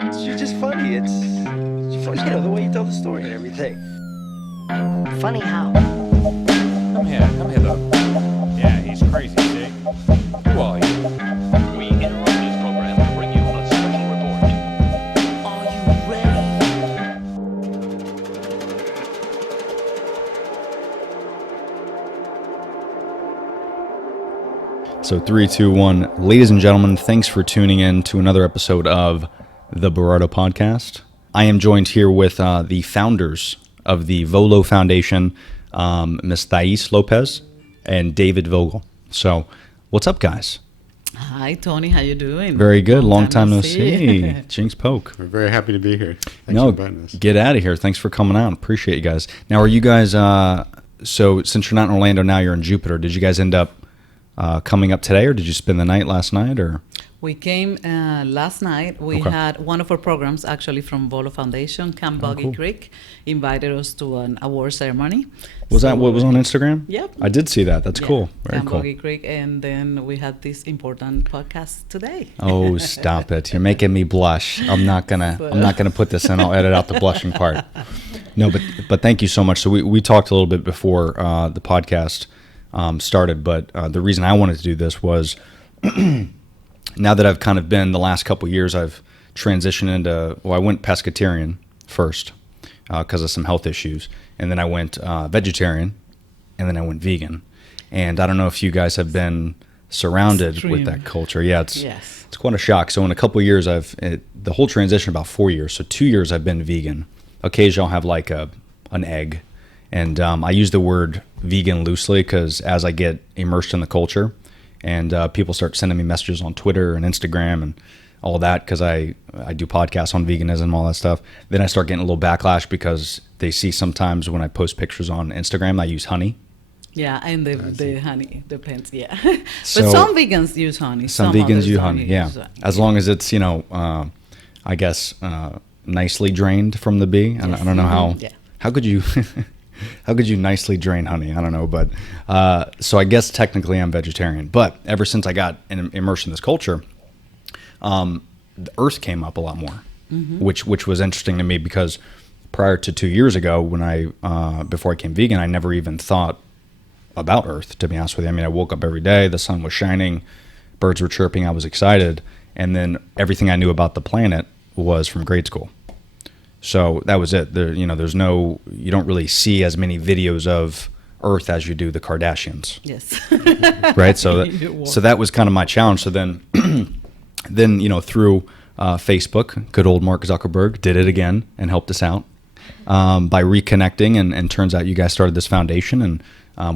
You're just funny. It's funny, the way you tell the story and everything. Funny how? Come here, though. Yeah, he's crazy, see? Who are you? We interrupt this program to bring you a special report. Are you ready? So 3, 2, 1. Ladies and gentlemen, thanks for tuning in to another episode of the Berardo podcast. I am joined here with the founders of the VoLo Foundation, Ms. Thais Lopez and David Vogel. So what's up, guys? Hi, Tony. How you doing? Very good. Long time no see. Jinx Poke. We're very happy to be here. Thanks No, for inviting us. get out of here. Thanks for coming out. Appreciate you guys. Now, are you guys, so since you're not in Orlando now, you're in Jupiter, did you guys end up coming up today, or did you spend the night last night, or? We came last night. We Okay. had one of our programs actually from VoLo Foundation, Camp Boggy cool. Creek, invited us to an award ceremony. Was that what was on Instagram? Yep. I did see that. That's Yeah, cool. Very Camp cool. Boggy Creek, and then we had this important podcast today. Oh, stop it! You're making me blush. I'm not gonna put this in. I'll edit out the blushing part. No, but thank you so much. So we talked a little bit before the podcast started, but the reason I wanted to do this was now that I've kind of been the last couple of years, I've transitioned into, well, I went pescatarian first because of some health issues, and then I went vegetarian, and then I went vegan. And I don't know if you guys have been surrounded with Extreme. that culture. Yeah, it's Yes. it's quite a shock. So in a couple of years, the whole transition about 4 years. So 2 years I've been vegan. Occasionally I'll have like an egg, and I use the word vegan loosely because as I get immersed in the culture, and people start sending me messages on Twitter and Instagram and all that, because I do podcasts on veganism, all that stuff. Then I start getting a little backlash because they see sometimes when I post pictures on Instagram, I use honey. Yeah, and the honey depends. Yeah, So- but some vegans use honey. Some others vegans use don't honey, yeah. use As long as it's, I guess, nicely drained from the bee. Yes. I don't know how. Yeah. How could you? How could you nicely drain honey? I don't know, but so I guess technically I'm vegetarian. But ever since I got immersed in this culture, the earth came up a lot more, which was interesting to me because prior to 2 years ago, when before I became vegan, I never even thought about earth, to be honest with you. I mean, I woke up every day, the sun was shining, birds were chirping, I was excited, and then everything I knew about the planet was from grade school. So that was it. You don't really see as many videos of Earth as you do the Kardashians, Yes. right? So You won't. so that was kind of my challenge. So then, through Facebook, good old Mark Zuckerberg did it again and helped us out by reconnecting. And turns out you guys started this foundation, and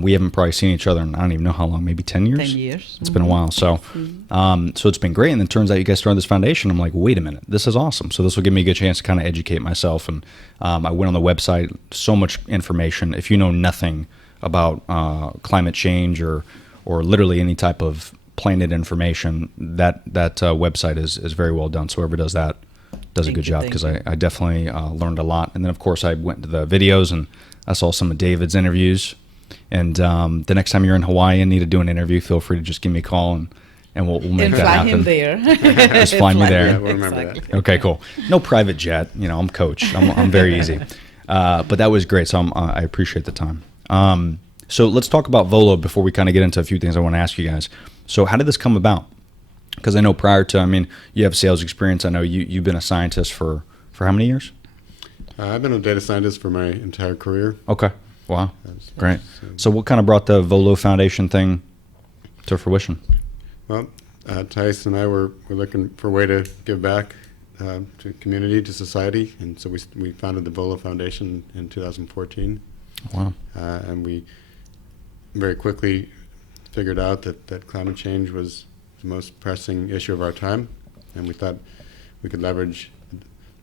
we haven't probably seen each other in I don't even know how long, maybe 10 years. 10 years. It's been a while. So, so it's been great. And then it turns out you guys started this foundation. I'm like, wait a minute, this is awesome. So this will give me a good chance to kind of educate myself. And I went on the website, so much information. If you know nothing about climate change or literally any type of planet information, that website is very well done. So whoever does that does a Thank good you, job, thank because you. I definitely learned a lot. And then, of course, I went to the videos and I saw some of David's interviews. And the next time you're in Hawaii and need to do an interview, feel free to just give me a call and we'll make And that fly happen. him there. Just fly me there. Yeah, we'll remember that. Exactly. Okay, cool. No private jet. I'm coach. I'm very easy. But that was great. So I appreciate the time. So let's talk about VoLo before we kind of get into a few things I want to ask you guys. So how did this come about? Because I know prior to, you have sales experience. I know you've been a scientist for how many years? I've been a data scientist for my entire career. Okay. Wow. That's- Great. So what kind of brought the VoLo Foundation thing to fruition? Well, Thais and I were looking for a way to give back to community, to society, and so we founded the VoLo Foundation in 2014, Wow. and we very quickly figured out that climate change was the most pressing issue of our time, and we thought we could leverage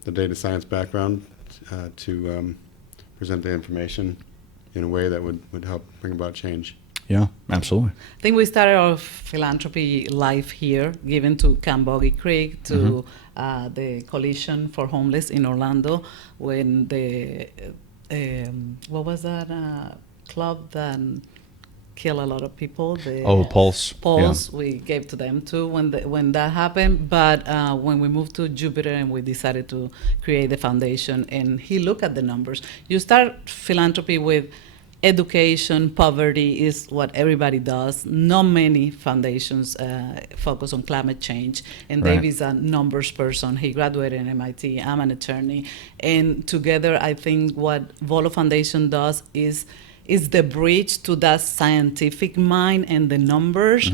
the data science background to present the information in a way that would help bring about change. Yeah, absolutely. I think we started our philanthropy life here, given to Camp Boggy Creek, to the Coalition for Homeless in Orlando, when the what was that club that kill a lot of people. The Pulse. Pulse we gave to them too when that happened. But when we moved to Jupiter and we decided to create the foundation, and he looked at the numbers. You start philanthropy with education, poverty is what everybody does. Not many foundations focus on climate change. And Right. Dave is a numbers person. He graduated in MIT. I'm an attorney. And together, I think what VoLo Foundation does is the bridge to that scientific mind and the numbers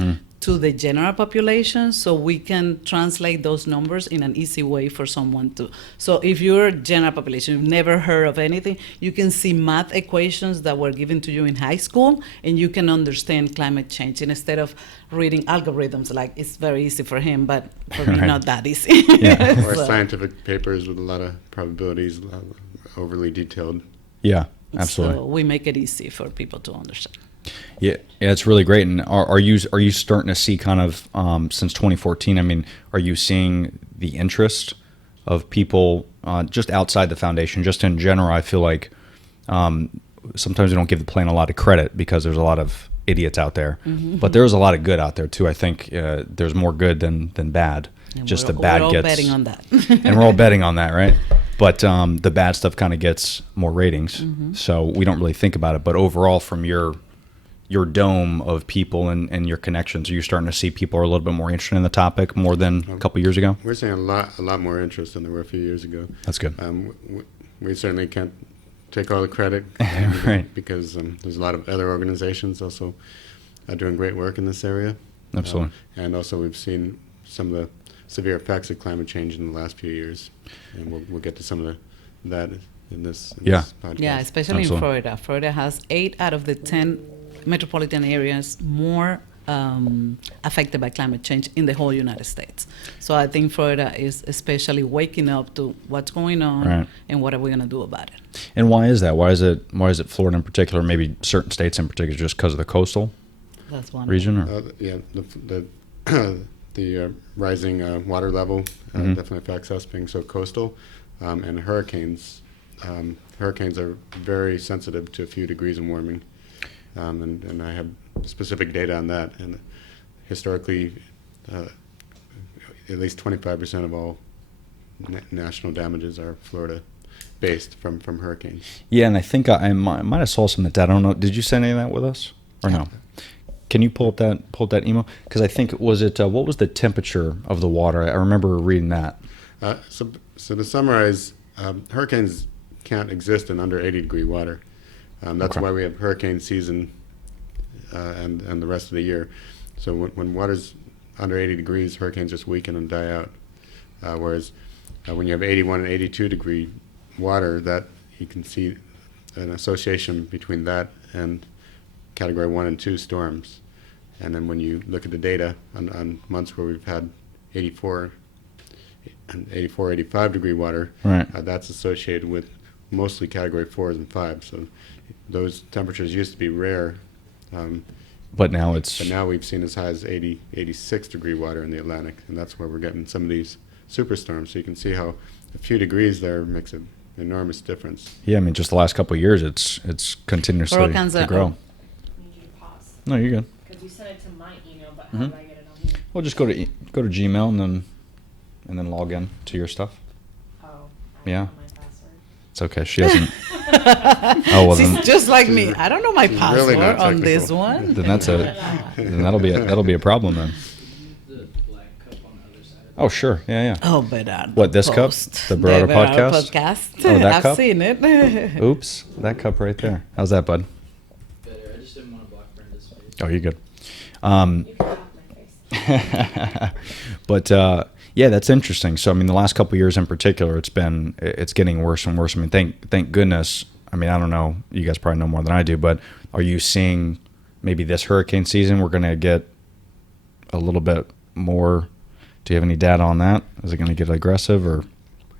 to the general population, so we can translate those numbers in an easy way for someone to. So if you're general population, you've never heard of anything, you can see math equations that were given to you in high school, and you can understand climate change. And instead of reading algorithms, like it's very easy for him, but for me, Right. not that easy. Yeah. Or So- scientific papers with a lot of probabilities, overly detailed. Yeah, absolutely. So we make it easy for people to understand. Yeah, it's really great. And are you starting to see kind of since 2014? I mean, are you seeing the interest of people just outside the foundation, just in general? I feel like sometimes we don't give the plan a lot of credit because there's a lot of idiots out there, but there's a lot of good out there too. I think there's more good than bad. And Just we're, the bad we're all gets betting on that. and we're all betting on that, right? But the bad stuff kind of gets more ratings, so we don't really think about it. But overall, from your dome of people and your connections, are you starting to see people are a little bit more interested in the topic more than a couple years ago? We're seeing a lot more interest than there were a few years ago. That's good. We certainly can't take all the credit, Right. because there's a lot of other organizations also doing great work in this area. Absolutely. And also we've seen some of the severe effects of climate change in the last few years, and we'll get to some of that in this podcast. Yeah, especially Absolutely. in Florida. Florida has 8 out of the 10 metropolitan areas more affected by climate change in the whole United States. So I think Florida is especially waking up to what's going on Right. and what are we going to do about it. And why is that? Why is it Florida in particular? Maybe certain states in particular, just because of the coastal That's one. region? Or? Yeah, the rising water level definitely affects us, being so coastal, and hurricanes. Hurricanes are very sensitive to a few degrees of warming, and I have specific data on that. And historically, at least 25% of all national damages are Florida-based from hurricanes. Yeah, and I think I might have saw some of that. I don't know. Did you send any of that with us or no? Can you pull up that email? Because I think what was the temperature of the water? I remember reading that. So to summarize, hurricanes can't exist in under 80-degree water. That's Okay. why we have hurricane season and the rest of the year. So when water's under 80 degrees, hurricanes just weaken and die out. Whereas when you have 81 and 82-degree water, that you can see an association between that and Category 1 and 2 storms. And then when you look at the data on months where we've had 84 and 85-degree water, Right. That's associated with mostly Category 4s and 5s. So those temperatures used to be rare, But now it's but now we've seen as high as 86-degree water in the Atlantic, and that's where we're getting some of these superstorms. So you can see how a few degrees there makes an enormous difference. yeah. I mean, just the last couple of years, it's continuously Hurricanes to are- grow. Need you to pause No, you're good. because you sent it to my email, but how do I get it on here? Well, just go to Gmail and then log in to your stuff. Oh, Yeah. know my password. It's okay. She doesn't. Oh well, She's then, just like me. I don't know my she's password really not on this technical. one. then that's a then that'll be a problem then. Oh sure, yeah. Oh, Berardo. What, this cup? Post. The Berardo podcast? podcast. Oh, that I've cup? seen it. Oops, that cup right there. How's that, bud? Better. I just didn't want to block Brenda's face. Oh, you're good. You can have my face. But yeah, that's interesting. So I mean, the last couple of years in particular, it's getting worse and worse. I mean, thank goodness. I mean, I don't know. You guys probably know more than I do, but are you seeing maybe this hurricane season we're going to get a little bit more? Do you have any data on that? Is it going to get aggressive or?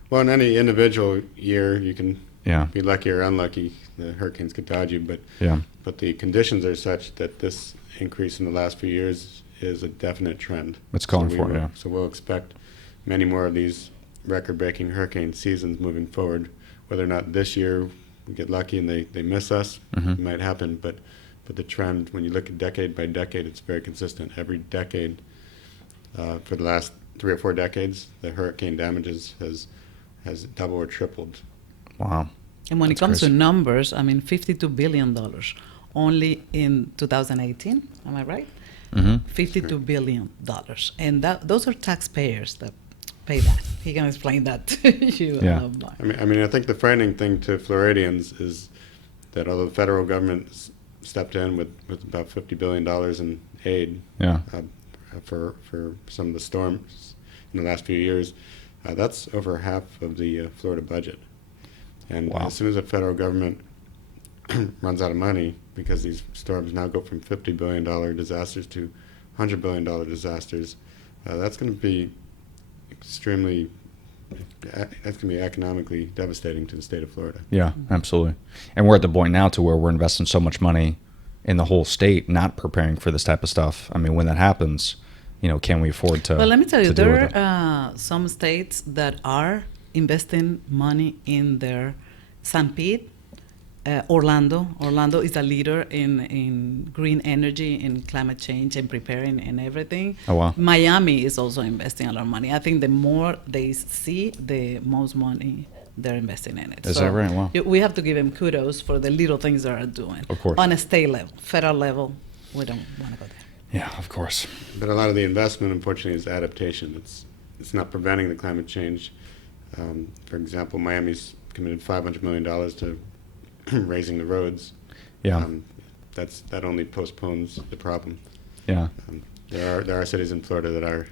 Well, in any individual year, you can Yeah. be lucky or unlucky. The hurricanes could dodge you, but Yeah. the conditions are such that this increase in the last few years is a definite trend. It's calling we for it, will- yeah. So we'll expect many more of these record-breaking hurricane seasons moving forward. Whether or not this year we get lucky and they miss us, Mhm. it might happen, but but the trend, when you look at decade by decade, it's very consistent. Every decade, for the last 3 or 4 decades, the hurricane damages has doubled or tripled. Wow. And when That's it comes crazy. to numbers, I mean, $52 billion only in 2018. Am I right? Mm-hmm. $52 billion. And those are taxpayers that pay that. He can explain that to you. Yeah. More. I mean, I think the frightening thing to Floridians is that although the federal government stepped in with about $50 billion in aid Yeah. For some of the storms in the last few years, that's over half of the Florida budget. And Wow. as soon as the federal government runs out of money, because these storms now go from $50 billion disasters to $100 billion disasters, that's going to be economically devastating to the state of Florida. Yeah, absolutely. And we're at the point now to where we're investing so much money in the whole state, not preparing for this type of stuff. I mean, when that happens, can we afford to? Well, let me tell you, to deal with there it? are some states that are investing money in their St. Pete, Orlando. Orlando is a leader in green energy, in climate change, and preparing and everything. Oh, wow. Miami is also investing a lot of money. I think the more they see, the most money they're investing in it. Is that right? Wow. We have to give them kudos for the little things they are doing. Of course. On a state level, federal level, we don't want to go there. Yeah, of course. But a lot of the investment, unfortunately, is adaptation. It's not preventing the climate change. For example, Miami's committed $500 million to raising the roads. Yeah. That only postpones the problem. Yeah. There are cities in Florida that are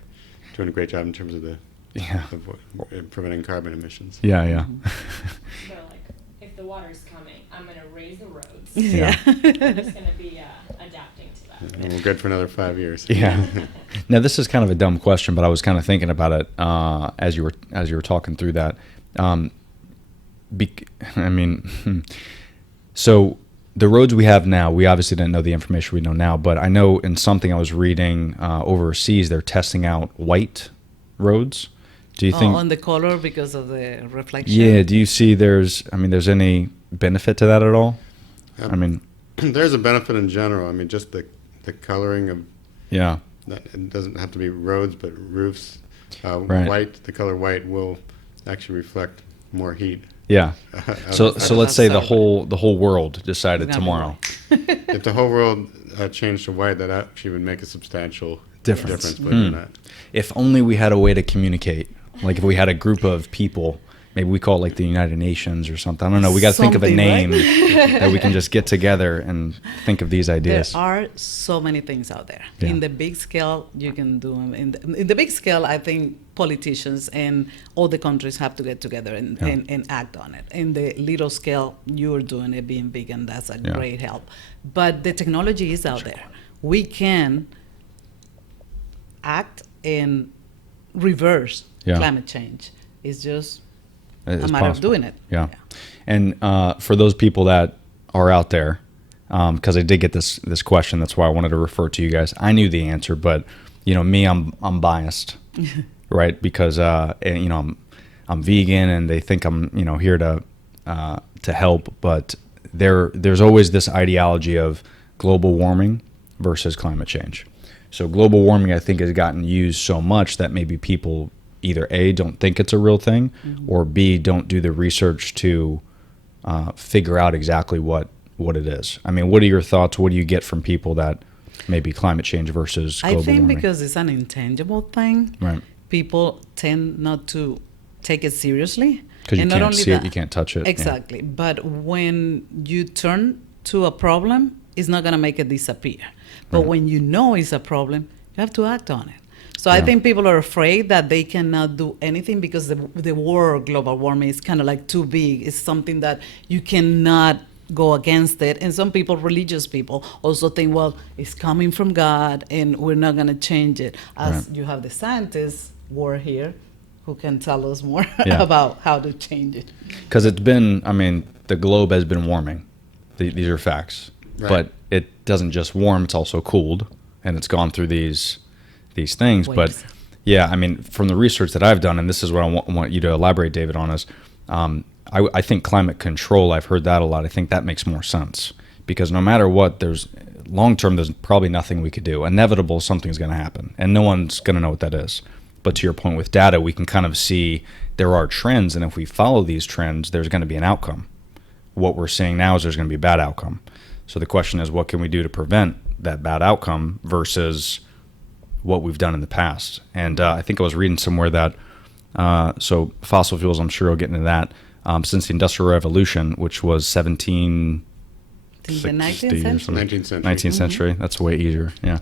doing a great job in terms of Yeah. preventing carbon emissions. Yeah, yeah. They're like, if the water's coming, I'm going to raise the roads. Yeah. We're just going to be adapting to that. And we're good for another 5 years. Yeah. Now, this is kind of a dumb question, but I was kind of thinking about it as you were talking through that. So the roads we have now, we obviously didn't know the information we know now, but I know in something I was reading overseas, they're testing out white roads. Do you think? On the color because of the reflection? Yeah. Do you see there's any benefit to that at all? I mean, there's a benefit in general. I mean, just the coloring of, yeah. it doesn't have to be roads, but roofs. Right. White, the color white will actually reflect more heat. Yeah. So let's say the outside. whole world decided It's gonna be tomorrow. If the whole world changed to white, that actually would make a substantial Difference. believe it or not. If only we had a way to communicate. Like if we had a group of people, maybe we call it like the United Nations or something. I don't know. We got to think of a Something, name right? that we can just get together and think of these There ideas. are so many things out there. Yeah. In the big scale, you can do them. In the big scale, I think politicians and all the countries have to get together and act on it. In the little scale, you're doing it, being big, and that's a Yeah. great help. But the technology is out there. We can act and reverse Yeah. climate change. It's just It's a matter of possible. doing it. Yeah. And for those people that are out there, because I did get this question, that's why I wanted to refer to you guys. I knew the answer, but me, I'm biased, right? Because I'm vegan, and they think I'm here to help, but there's always this ideology of global warming versus climate change. So global warming, I think, has gotten used so much that maybe people either A, don't think it's a real thing, or B, don't do the research to figure out exactly what it is. I mean, what are your thoughts? What do you get from people that maybe climate change versus global I think warming? because it's an intangible thing, Right. people tend not to take it seriously. Because you And not can't only see it, that- you can't touch it. Yeah. Exactly. But when you turn to a problem, it's not going to make it disappear. But Right. when you know it's a problem, you have to act on it. So I Yeah. think people are afraid that they cannot do anything because the word global warming is kind of like too big. It's something that you cannot go against it. And some people, religious people, also think, well, it's coming from God and we're not going to change it. As Right. you have the scientists who are here who can tell us more Yeah. about how to change it. Because it's been, the globe has been warming. These are facts. Right. But it doesn't just warm, it's also cooled. And it's gone through these things. Waves. But yeah, from the research that I've done, and this is what I want you to elaborate, David, on, is I think climate control, I've heard that a lot. I think that makes more sense because no matter what, there's long term, there's probably nothing we could do. Inevitable, something's going to happen, and no one's going to know what that is. But to your point with data, we can kind of see there are trends, and if we follow these trends, there's going to be an outcome. What we're seeing now is there's going to be a bad outcome. So the question is, what can we do to prevent that bad outcome versus what we've done in the past? And I think I was reading somewhere that so fossil fuels, I'm sure we'll get into that, since the Industrial Revolution, which was 1760 The 19th or century. something. 19th century. 19th century. That's way easier. Yeah.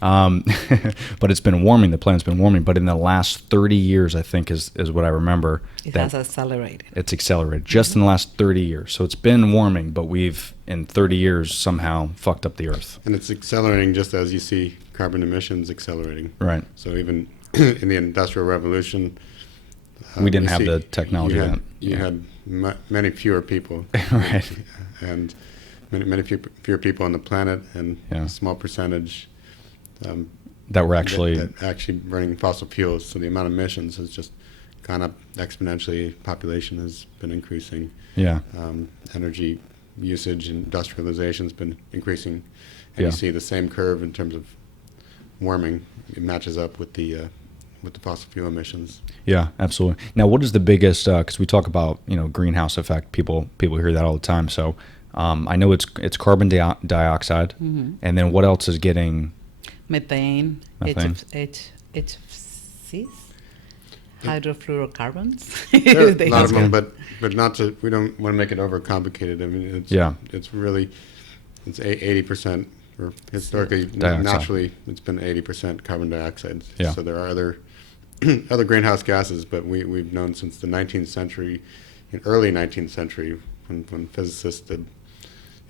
But it's been warming. The planet's been warming. But in the last 30 years, I think is what I remember. It that has accelerated. It's accelerated just in the last 30 years. So it's been warming, but we've, in 30 years, somehow fucked up the Earth. And it's accelerating just as you see carbon emissions accelerating. Right. So even in the Industrial Revolution, We didn't you have see the technology You had, yet. you Yeah. had many fewer people. Right. And many fewer people on the planet, and Yeah. a small percentage That we're actually, that actually burning fossil fuels. So the amount of emissions has just gone up exponentially. Population has been increasing. yeah. Energy usage, industrialization has been increasing. And Yeah. you see the same curve in terms of warming. It matches up with the fossil fuel emissions. Yeah, absolutely. Now, what is the biggest? Because we talk about greenhouse effect. People hear that all the time. So I know it's carbon dioxide, and then what else is getting? Methane, Methane. HFCs, hydrofluorocarbons. There are a They lot of have- them, but not to. We don't want to make it overcomplicated. I mean, it's really 80%, or historically, Dioxide. naturally, it's been 80% carbon dioxide. Yeah. So there are other greenhouse gases, but we've known since the 19th century, in early 19th century, when physicists did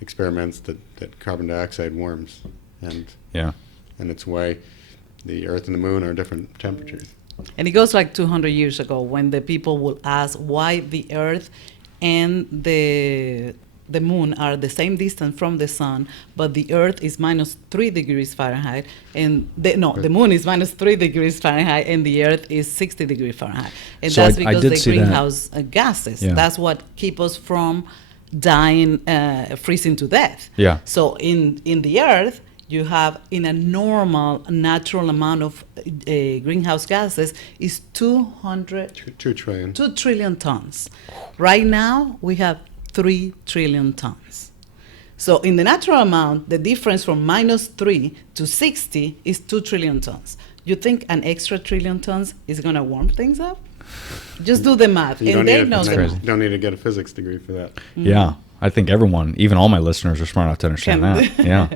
experiments that carbon dioxide warms, and Yeah. it's why the Earth and the Moon are different temperatures. And it goes like 200 years ago when the people will ask why the Earth and the Moon are the same distance from the Sun, but the Earth is minus 3 degrees Fahrenheit, and the Moon is minus 3 degrees Fahrenheit, and the Earth is 60 degrees Fahrenheit. And So that's I because did the see that. greenhouse gases. Yeah. That's what keep us from dying, freezing to death. Yeah. So in the Earth, you have in a normal natural amount of greenhouse gases is 2 trillion. 2 trillion tons. Right now we have 3 trillion tons. So in the natural amount, the difference from minus 3 to 60 is 2 trillion tons. You think an extra trillion tons is going to warm things up? Just do the math, You and they need know a, the crazy. math. you don't need to get a physics degree for that. Yeah. I think everyone, even all my listeners, are smart enough to understand that. Yeah.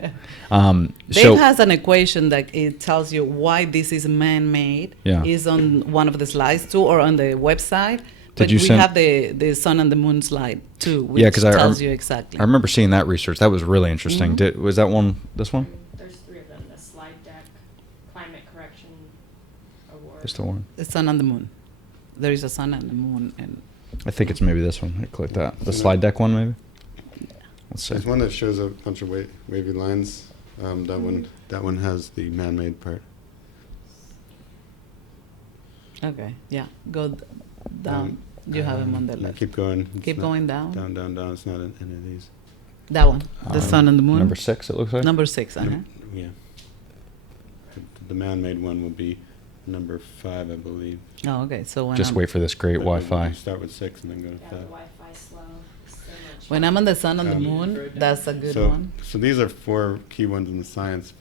Dave has an equation that it tells you why this is man-made. Yeah. Is on one of the slides too, or on the website. But you we send- have the sun and the moon slide too, which Yeah, 'cause I tells rem- you exactly. I remember seeing that research. That was really interesting. Was that one? This one? There's 3 of them, the slide deck, climate correction award. Just the one. The sun and the moon. There is a sun and the moon, and I think it's maybe this one. Here, click that. The slide deck one, maybe. Let's see. There's one that shows a bunch of wavy lines. That one has the man-made part. okay, yeah, go down. You have them on the Yeah, left. keep going. It's Keep not- going down. Down. It's not in any of these. That one, the sun and the moon. Number 6, it looks like. Number 6. Yeah. The man-made one will be number 5, I believe. Oh, okay. So when Just I'm, wait for this great But Wi-Fi. you start with 6 and then go to Yeah, 5. the Wi-Fi slow, so much. when I'm on the sun and the Um, moon, that's a good so, one. so these are 4 key ones in the science.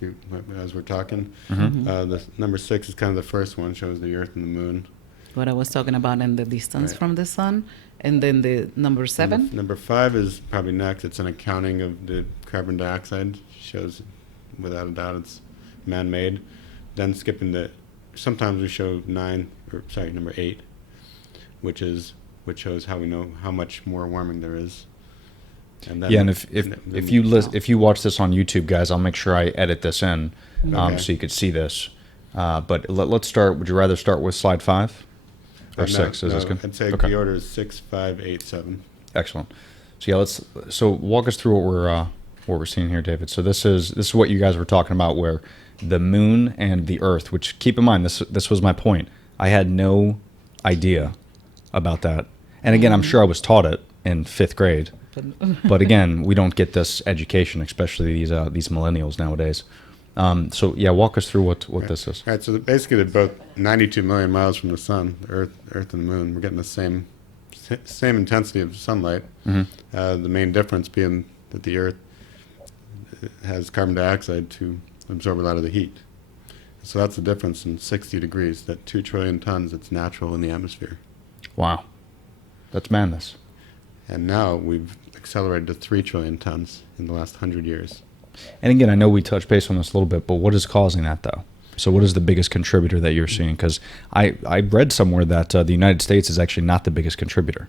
As we're talking, Mhm. the number 6 is kind of the first one. Shows the Earth and the Moon. What I was talking about and the distance Right. from the sun, and then the number 7. Number 5 is probably next. It's an accounting of the carbon dioxide. Shows, without a doubt, it's man-made. Then skipping sometimes we show number 8, which shows how we know how much more warming there is. And then Yeah, and if then- if you watch this on YouTube, guys, I'll make sure I edit this in, Okay. so you could see this. But let's start. Would you rather start with slide 5 or No, 6? Is this no, good? I'd say Okay. the order is 6, 5, 8, 7. Excellent. So yeah, so walk us through what we're seeing here, David. So this is what you guys were talking about, where the moon and the Earth. Which, keep in mind, this was my point. I had no idea about that, and again, I'm sure I was taught it in 5th grade. happen. But again, we don't get this education, especially these millennials nowadays. So yeah, walk us through what this is. All right, so basically they're both 92 million miles from the sun, the Earth and the moon. We're getting the same intensity of sunlight. Mm-hmm. The main difference being that the Earth has carbon dioxide to absorb a lot of the heat. So that's the difference in 60 degrees, that 2 trillion tons that's natural in the atmosphere. Wow, that's madness. And now we've accelerated to 3 trillion tons in the last 100 years. And again, I know we touched base on this a little bit, but what is causing that though? So what is the biggest contributor that you're seeing? Because I read somewhere that the United States is actually not the biggest contributor.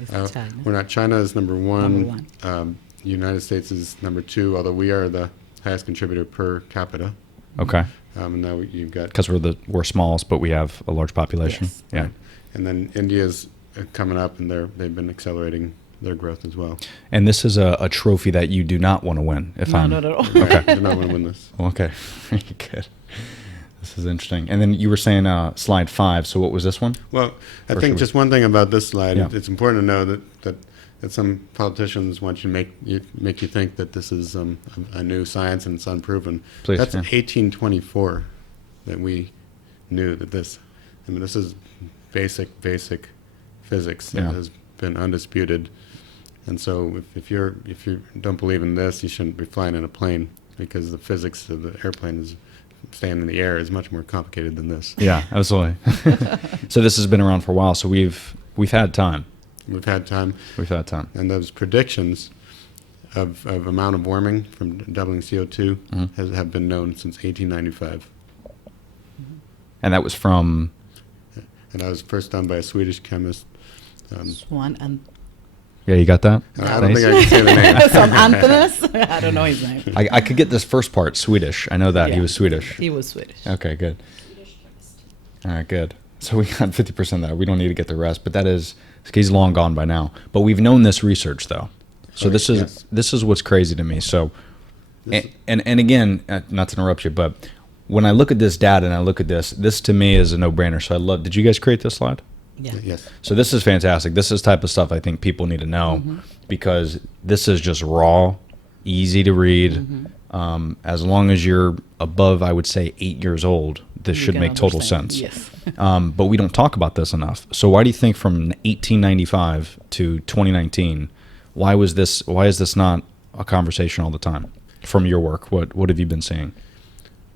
It's China. We're not. China is number one. Number United States is number 2, although we are the highest contributor per capita. Okay. And now you've got... Because we're smallest, but we have a large population. Yes. Yeah. And then India's coming up, and they've been accelerating their growth as well. And this is a trophy that you do not want to win. not at all. Okay. I do not want to win this. Okay. Very good. This is interesting. And then you were saying slide 5. So what was this one? Well, I Or think should just one thing about this slide, Yeah. it's important to know that some politicians want to make you think that this is a new science and it's unproven. Please, That's yeah. 1824 that we knew that this. I mean, this is basic physics that Yeah. has been undisputed. And so if you don't believe in this, you shouldn't be flying in a plane, because the physics of the airplane is staying in the air is much more complicated than this. Yeah, absolutely. So this has been around for a while. So we've had time. We've had time. We've had time. And those predictions of amount of warming from doubling CO2 Mhm. have been known since 1895. And that was from... And that was first done by a Swedish chemist. Swan and Yeah, you got that? I don't think I can say the name. some Antonis. I don't know his name. I could get this first part, Swedish. I know that. He Yeah. was Swedish. He was Swedish. Okay, good. Swedish chemist. All right, good. So we got 50% of that. We don't need to get the rest, but that is... He's long gone by now. But we've known this research, though. So Right, yes. this is what's crazy to me. So, This- and again, not to interrupt you, but when I look at this data and I look at this to me is a no-brainer. So I love... Did you guys create this slide? Yeah. Yes. So this is fantastic. This is type of stuff I think people need to know, because this is just raw, easy to read. As long as you're above, I would say, 8 years old, this You should can make total understand. sense. Yes. But we don't talk about this enough. So why do you think from 1895 to 2019, why is this not a conversation all the time? From your work, what have you been seeing?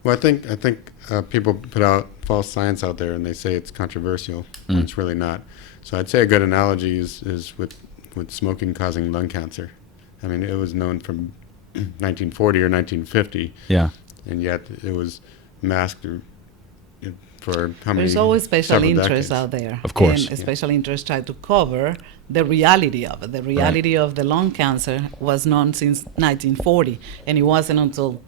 Well, I think people put out false science out there, and they say it's controversial, and it's really not. So I'd say a good analogy is with smoking causing lung cancer. I mean, it was known from 1940 or 1950, Yeah. and yet it was masked for how many? There's always special several interests decades. out there. Of course. And special interests try to cover the reality of it. The reality of the lung cancer was known since 1940, and it wasn't until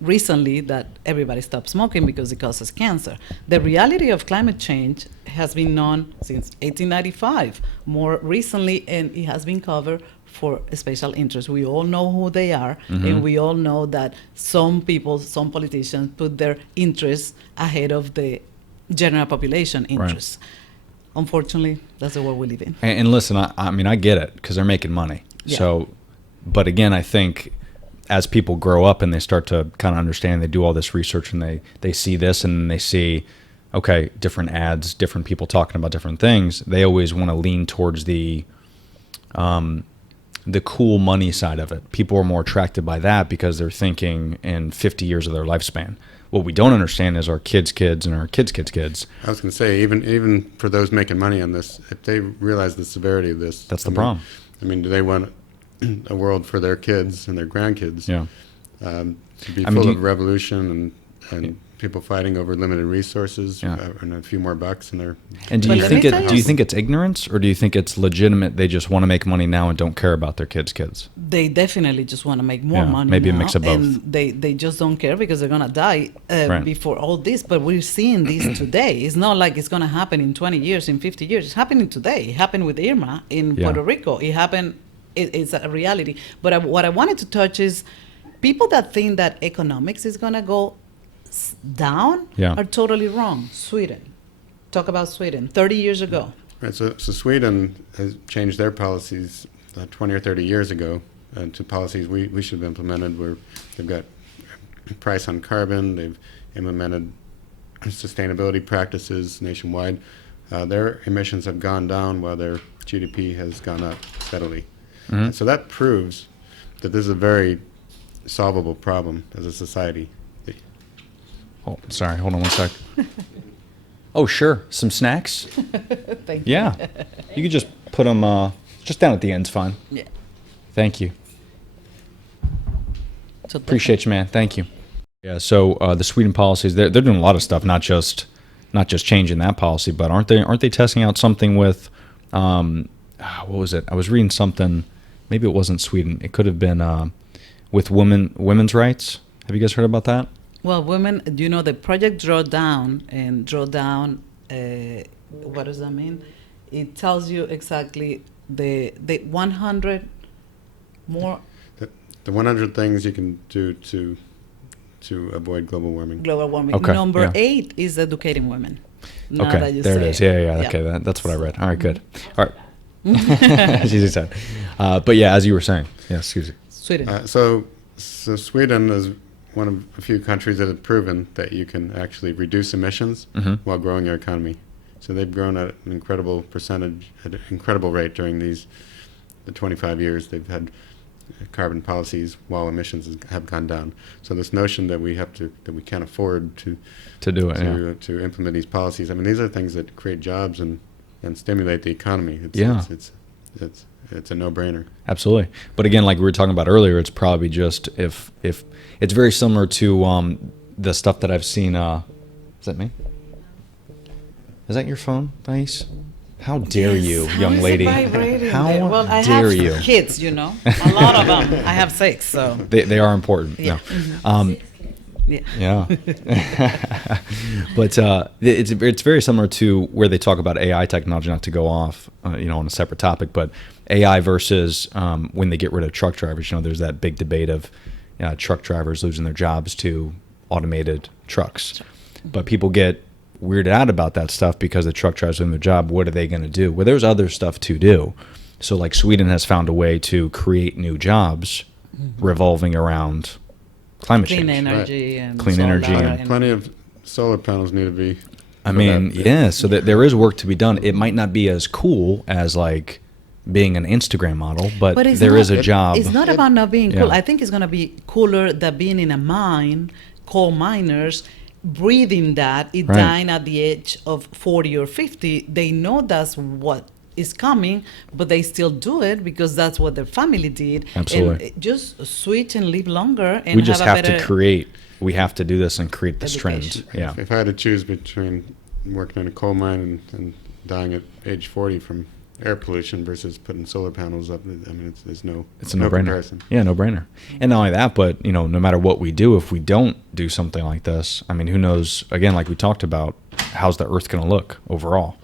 recently that everybody stopped smoking because it causes cancer. The reality of climate change has been known since 1895, more recently, and it has been covered for special interests. We all know who they are, and we all know that some people, some politicians put their interests ahead of the general population interests. Unfortunately, that's the world we live in. And listen, I mean, I get it, because they're making money. Yeah. So, but again, I think as people grow up and they start to kind of understand, they do all this research and they see this and they see, okay, different ads, different people talking about different things. They always want to lean towards the cool money side of it. People are more attracted by that because they're thinking in 50 years of their lifespan. What we don't understand is our kids' kids and our kids' kids' kids. I was going to say, even for those making money on this, if they realize the severity of this, That's the problem. I mean, do they want a world for their kids and their grandkids Yeah. to be I mean, full do of you- revolution and people fighting over limited resources Yeah. and a few more bucks, and they're And do But you let think me it? tell Do you you- think it's ignorance, or do you think it's legitimate? They just want to make money now and don't care about their kids' kids. They definitely just want to make more Yeah, money maybe a now, mix of both. and they just don't care because they're gonna die Right. before all this. But we're seeing this today. It's not like it's gonna happen in 20 years, in 50 years. It's happening today. It happened with Irma in Yeah. Puerto Rico. It happened. It's a reality. But what I wanted to touch is people that think that economics is gonna go down Yeah. are totally wrong. Sweden. Talk about Sweden. 30 years ago. right. So Sweden has changed their policies 20 or 30 years ago to policies we should have implemented, where they've got a price on carbon, they've implemented sustainability practices nationwide. Their emissions have gone down while their GDP has gone up steadily. And so that proves that this is a very solvable problem as a society. Oh, sorry. Hold on one sec. Oh, sure. Some snacks? Thank you. Yeah. You could just put them just down at the end's fine. Yeah. Thank you. So Appreciate you, man. Thank you. Yeah. So the Sweden policies, they're doing a lot of stuff, not just changing that policy, but aren't they testing out something with what was it? I was reading something. Maybe it wasn't Sweden. It could have been with women's rights. Have you guys heard about that? Well, women, you know, the project Drawdown, what does that mean? It tells you exactly the 100 more The 100 things you can do to avoid global warming. global warming. Okay, Number yeah. 8 is educating women. Now that Okay, you there it say is. Yeah. Okay, that's what I read. All right, good. All right. As you said. But yeah, as you were saying. Yeah, excuse me. Sweden. So Sweden is one of a few countries that have proven that you can actually reduce emissions while growing your economy. So they've grown at an incredible percentage, at an incredible rate during the 25 years they've had carbon policies while emissions have gone down. So this notion that we can't afford to Do it. to implement these policies. I mean, these are things that create jobs and stimulate the economy. It's a no-brainer. Absolutely. But again, like we were talking about earlier, it's probably just if it's very similar to the stuff that I've seen. Is that me? Is that your phone, Thais? How dare you, young lady? How well, I dare have you? kids, you know, a lot of them. I have 6, so They are important. Yeah. No. yeah. Yeah. But it's very similar to where they talk about AI technology, not to go off, on a separate topic, but AI versus when they get rid of truck drivers. There's that big debate of truck drivers losing their jobs to automated trucks. But people get weirded out about that stuff because the truck drivers losing their job. What are they going to do? Well, there's other stuff to do. So like Sweden has found a way to create new jobs revolving around climate Clean change. energy and Clean solar energy and- Plenty of solar panels need to be. I mean, yeah, so that there is work to be done. It might not be as cool as like being an Instagram model, but it's there not- is a job. It's not about not being cool. Yeah. I think it's going to be cooler than being in a mine, coal miners, breathing that, Right. dying at the age of 40 or 50. They know that's what is coming, but they still do it because that's what their family did. Absolutely. And just switch and live longer and We just have have a better to create. We have to do this and create this Education. trend. Yeah. If I had to choose between working in a coal mine and dying at age 40 from air pollution versus putting solar panels up, I mean, there's no It's a no-brainer. comparison. Yeah, no-brainer. And not only that, but no matter what we do, if we don't do something like this, I mean, who knows? Again, like we talked about, how's the Earth going to look overall?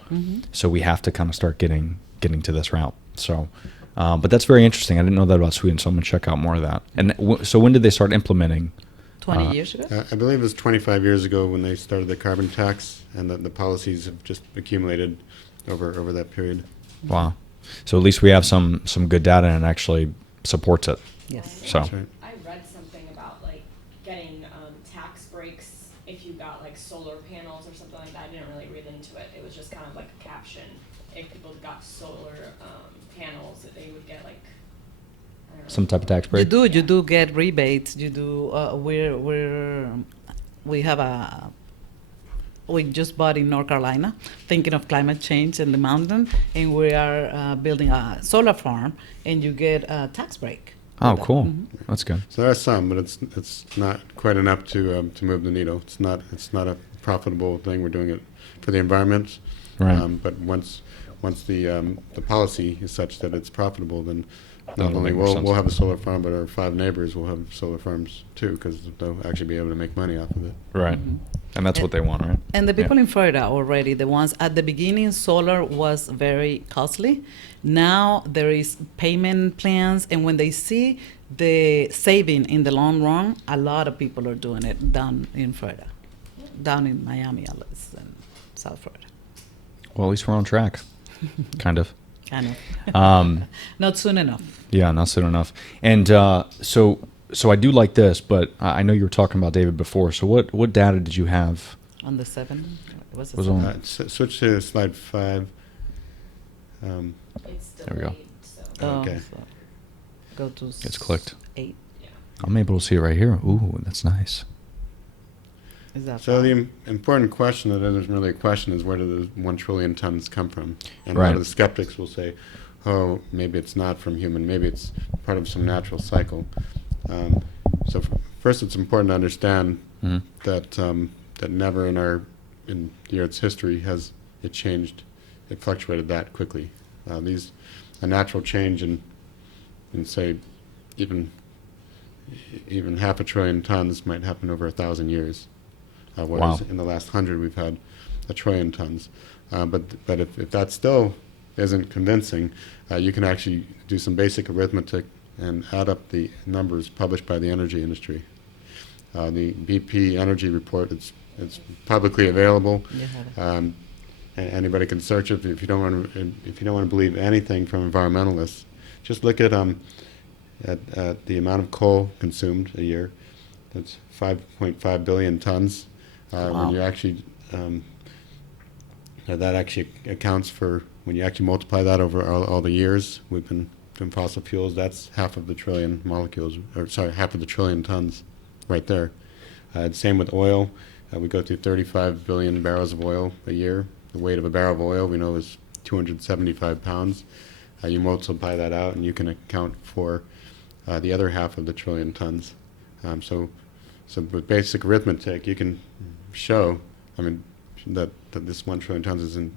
So we have to kind of start getting to this route. So, but that's very interesting. I didn't know that about Sweden, so I'm going to check out more of that. And so when did they start implementing? 20 years ago. I believe it was 25 years ago when they started the carbon tax, and the policies have just accumulated over that period. Wow. So at least we have some good data and it actually supports it. Yes. So. That's right. I read something about like getting tax breaks if you got like solar panels or something like that. I didn't really read into it. It was just kind of like a caption. If people got solar panels, that they would get like I don't know. Some type of tax break? You do get rebates. You do. We just bought in North Carolina, thinking of climate change and the mountain, and we are building a solar farm, and you get a tax break. Oh, for that. cool. Mhm. That's good. So there are some, but it's not quite enough to move the needle. It's not a profitable thing. We're doing it for the environment. Right. But once the policy is such that it's profitable, then not That'll only make more sense. we'll have a solar farm, but our 5 neighbors will have solar farms too, because they'll actually be able to make money off of it. Right. And that's what they want, right? And the people Yeah. in Florida already, the ones at the beginning, solar was very costly. Now there is payment plans, and when they see the saving in the long run, a lot of people are doing it down in Florida, down in Miami, at least, and South Florida. Well, at least we're on track. Kind of. Kind of. Um, Not soon enough. Yeah, not soon enough. And so I do like this, but I know you were talking about David before. So what data did you have? On the 7? Was it Was 7? on- Switch to slide 5. It's There we go. delayed, so. Oh, Okay. so go to It's clicked. 8. I'm able to see it right here. Ooh, that's nice. Is that So the fine? important question that isn't really a question is where do the 1 trillion tons come from? And a Right. lot of the skeptics will say, oh, maybe it's not from human, maybe it's part of some natural cycle. First, it's important to understand Mhm. that never in the Earth's history has it changed, it fluctuated that quickly. A natural change in say even 500 billion tons might happen over 1,000 years. Whereas Wow. in the last 100 we've had 1 trillion tons. But if that still isn't convincing, you can actually do some basic arithmetic and add up the numbers published by the energy industry. The BP energy report, it's publicly available. You have it. Anybody can search it. If you don't want to believe anything from environmentalists, just look at the amount of coal consumed a year. That's 5.5 billion tons. Wow. When you actually that actually accounts for, when you actually multiply that over all the years we've been doing fossil fuels, that's half of the trillion molecules, or sorry, half of the trillion tons right there. Same with oil. We go through 35 billion barrels of oil a year. The weight of a barrel of oil we know is 275 pounds. You multiply that out and you can account for the other half of the trillion tons. So with basic arithmetic, you can show, that this 1 trillion tons is in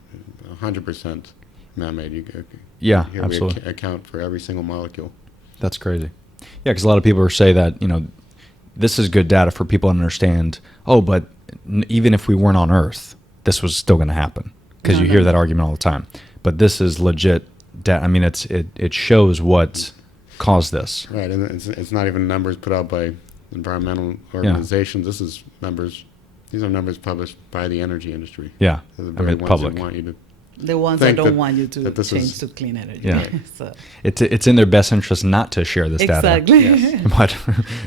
100% man-made. Yeah, Here absolutely. we account for every single molecule. That's crazy. Yeah, because a lot of people say that, this is good data for people to understand. Oh, but even if we weren't on Earth, this was still going to happen. Because you hear that argument all the time. But this is legit data. It shows what caused this. Right, and it's not even numbers put out by environmental organizations. These are numbers published by the energy industry. Yeah, They're the very ones public. that want you to The ones that think don't that- want you to that this change is- to clean energy. Yeah. So, It's in their best interest not to share this exactly. data. But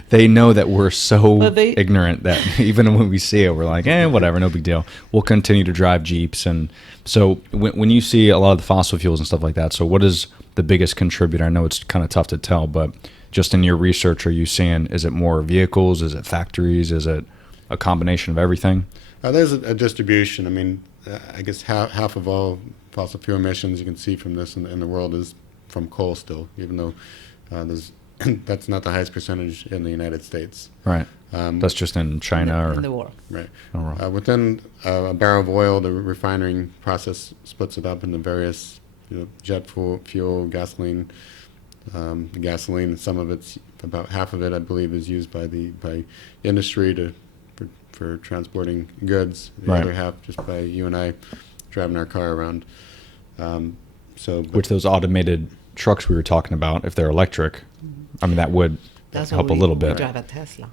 they know that we're so But they- ignorant that even when we see it, we're like, whatever, no big deal. We'll continue to drive Jeeps. And so when you see a lot of the fossil fuels and stuff like that, so what is the biggest contributor? I know it's kind of tough to tell, but just in your research, are you seeing, is it more vehicles? Is it factories? Is it a combination of everything? There's a distribution. I guess half of all fossil fuel emissions you can see from this in the world is from coal still, even though that's not the highest percentage in the United States. Right. That's just in China in the or... world. Right. Oh, Within a barrel of oil, the refining process splits it up into various jet fuel, gasoline. The gasoline, some of it's, about half of it, I believe, is used by industry for transporting goods. The Right. other half just by you and I driving our car around. Which those automated trucks we were talking about, if they're electric, that would That's help why a little we bit. drive a Tesla.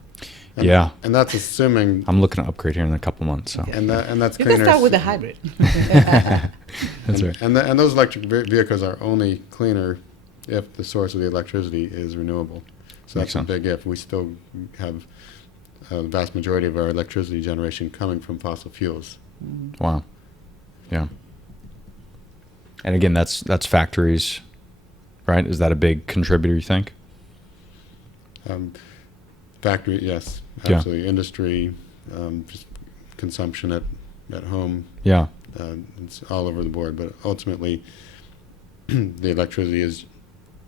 Yeah. And that's assuming, I'm looking to upgrade here in a couple months. So and that's You cleaner. can start with a hybrid. that's right. And those electric vehicles are only cleaner if the source of the electricity is renewable. So Makes that's a sense. big if. We still have the vast majority of our electricity generation coming from fossil fuels. Wow. Yeah. And again, that's factories, right? Is that a big contributor, you think? Factory, yes, Yeah. absolutely. Industry, just consumption at home. Yeah. It's all over the board. But ultimately, the electricity is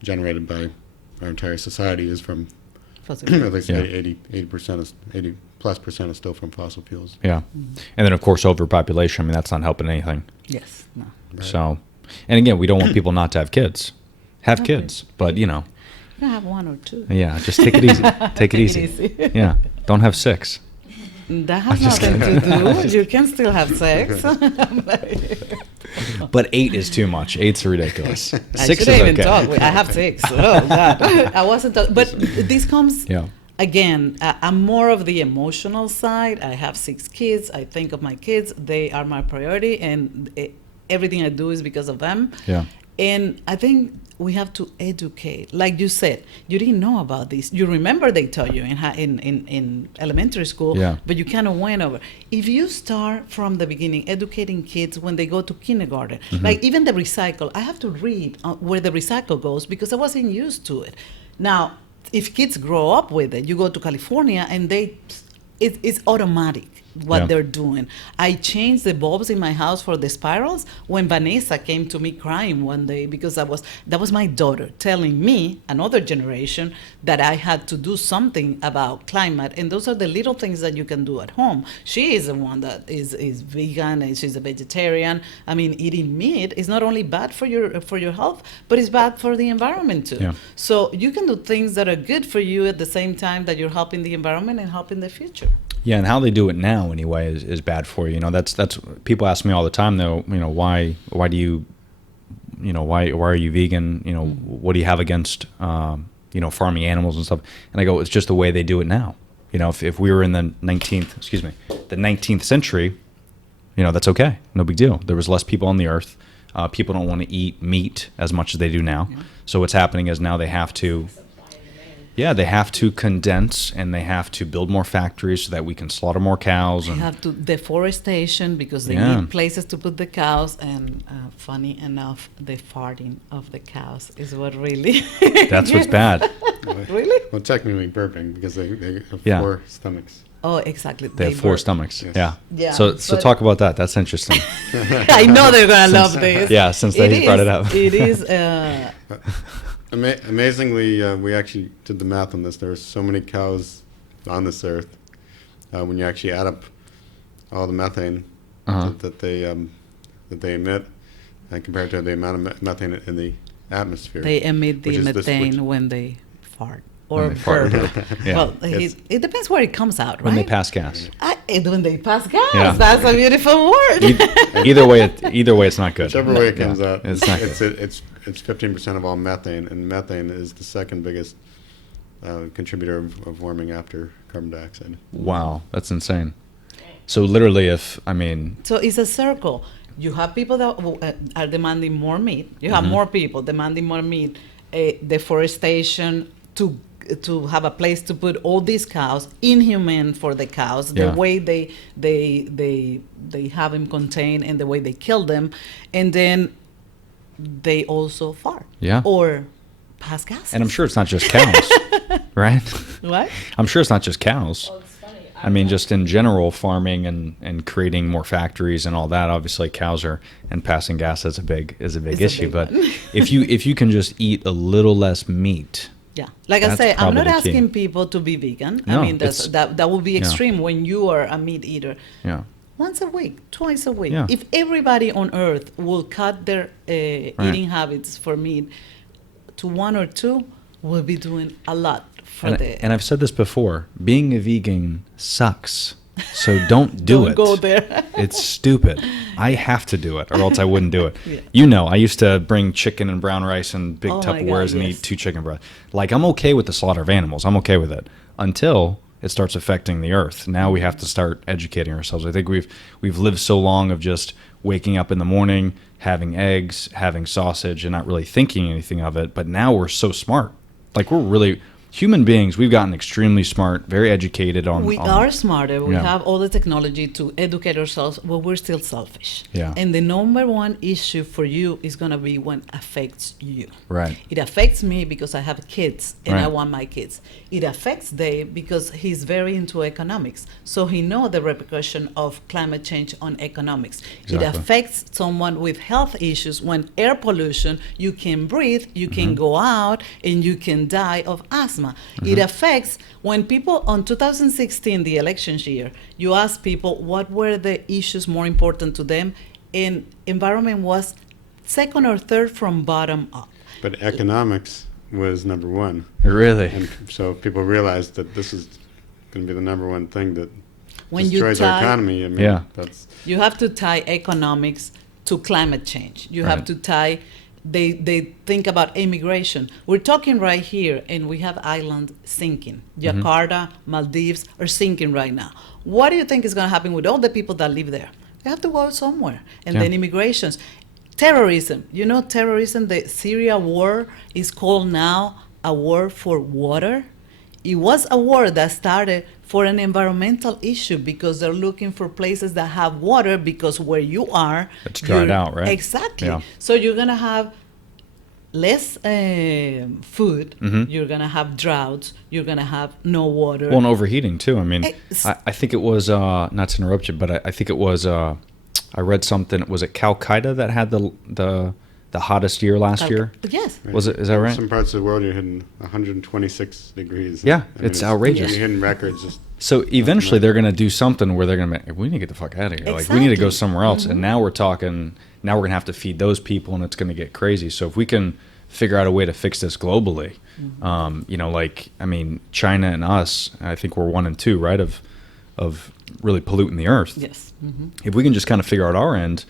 generated by our entire society is from Fossil at fuel. least Yeah. 80+% is still from fossil fuels. Yeah. And then, of course, overpopulation. That's not helping anything. Yes. No. Right. So, and again, we don't want people not to have kids. Have Okay. kids, but You can have one or two. yeah, just take it easy. Take it easy. Yeah. Don't have 6. That has nothing to do. You can still have sex. But 8 is too much. 8's ridiculous. I 6 is shouldn't even okay. talk. I have 6. Oh God, I wasn't. But this comes Yeah. again. I'm more of the emotional side. I have 6 kids. I think of my kids. They are my priority, and everything I do is because of them. Yeah. And I think we have to educate. Like you said, you didn't know about this. You remember they taught you in elementary school, Yeah. but you kind of went over. If you start from the beginning educating kids when they go to kindergarten, like even the recycle, I have to read where the recycle goes because I wasn't used to it. Now, if kids grow up with it, you go to California and it's automatic what Yeah. they're doing. I changed the bulbs in my house for the spirals when Vanessa came to me crying one day because that was my daughter telling me, another generation, that I had to do something about climate. And those are the little things that you can do at home. She is the one that is vegan and she's a vegetarian. I mean, eating meat is not only bad for your health, but it's bad for the environment too. Yeah. So you can do things that are good for you at the same time that you're helping the environment and helping the future. Yeah, and how they do it now anyway is bad for you. You know, that's people ask me all the time though, you know, why do you, you know, why are you vegan? You know, what do you have against you know, farming animals and stuff? And I go, it's just the way they do it now. You know, if we were in the 19th century, you know, that's okay. No big deal. There was less people on the earth. People don't want to eat meat as much as they do now. Yeah. So what's happening is now they have to they have to condense and they have to build more factories so that we can slaughter more cows. They And have to deforestation because they Yeah. need places to put the cows. And funny enough, the farting of the cows is what really. that's what's bad. Really? Well, technically burping because they have Yeah. 4 stomachs. Oh, exactly. They have 4 burp. stomachs. Yes. Yeah. Yeah, So but- talk about that. That's interesting. I know they're gonna love this. Yeah, since they brought it up. It is. Amazingly, we actually did the math on this. There are so many cows on this earth. When you actually add up all the methane Uh-huh. that they emit, and compared to the amount of methane in the atmosphere, They emit the which is this- methane which- when they fart When or they fart. burp. Yeah. Well, It's- it depends where it comes out, right? When they pass gas. When they pass gas. Yeah. That's a beautiful word. Either way, it's not good. whichever way it comes Yeah, out, it's not good. it's 15% of all methane, and methane is the second biggest contributor of warming after carbon dioxide. Wow, that's insane. So literally, So it's a circle. You have people that are demanding more meat. You have more people demanding more meat. Deforestation to have a place to put all these cows. Inhumane for the cows. The Yeah. way they have them contained and the way they kill them, and then they also fart. Yeah. Or pass gas. and I'm sure it's not just cows, right? What? I'm sure it's not just cows. Well, it's funny. I mean, just in general, farming and creating more factories and all that. Obviously, cows are and passing gas is a big It's a issue. big But one. if you can just eat a little less meat, Yeah, like I That's say, I'm not probably key. asking people to be vegan. No, I mean, that would be yeah. extreme when you are a meat eater. yeah, Once a week, twice a week. Yeah. If everybody on Earth will cut their eating habits for meat to 1 or 2, we'll be doing a lot for and I've said this before. Being a vegan sucks. So don't do Don't it. go there. It's stupid. I have to do it, or else I wouldn't do it. Yeah. You know, I used to bring chicken and brown rice and big Oh my Tupperwares God, and yes. eat 2 chicken breasts. Like, I'm okay with the slaughter of animals. I'm okay with it until it starts affecting the earth. Now we have to start educating ourselves. I think we've lived so long of just waking up in the morning, having eggs, having sausage, and not really thinking anything of it. But now we're so smart. Like, we're really human beings. We've gotten extremely smart, very educated on. We on- are smarter. We Yeah. have all the technology to educate ourselves, but we're still selfish. Yeah. And the number one issue for you is going to be when it affects you. Right. It affects me because I have kids and I Right. want my kids. It affects Dave because he's very into economics. So he knows the repercussion of climate change on economics. It Exactly. affects someone with health issues when air pollution, you can breathe, you Mm-hmm. can go out, and you can die of asthma. Mm-hmm. It affects when people on 2016, the election year, you ask people what were the issues more important to them, and environment was second or third from bottom up. But economics was number 1. Really. And so people realized that this is going to be the number 1 thing that When you destroys our tie- economy. I mean, Yeah. that's You have to tie economics to climate change. You have Right. to tie. They think about immigration. We're talking right here, and we have islands sinking. Mm-hmm. Jakarta, Maldives are sinking right now. What do you think is going to happen with all the people that live there? They have to go somewhere, and Yeah. then immigrations. terrorism. You know, terrorism, the Syria war is called now a war for water. It was a war that started for an environmental issue because they're looking for places that have water because where you are, It's dried you're- out, right? Exactly. Yeah. So you're gonna have less food. Mhm. You're gonna have droughts. You're gonna have no water. Well, and overheating too. I mean, It's- I think it was not to interrupt you, but I think it was I read something. Was it Calcutta that had the hottest year last year? Yes. Was it? Is that right? Some parts of the world you're hitting 126 degrees. Yeah, it's outrageous. You're hitting records. Just So eventually they're going to do something where they're going to make, we need to get the fuck out of here. Like we need to go Exactly. somewhere else. And now we're talking, now we're going to have to feed those people and it's going to get crazy. So if we can figure out a way to fix this globally, you know, like, I mean, China and us, I think we're 1 and 2, right? Of really polluting the earth. Yes. If we can just kind of figure out our end,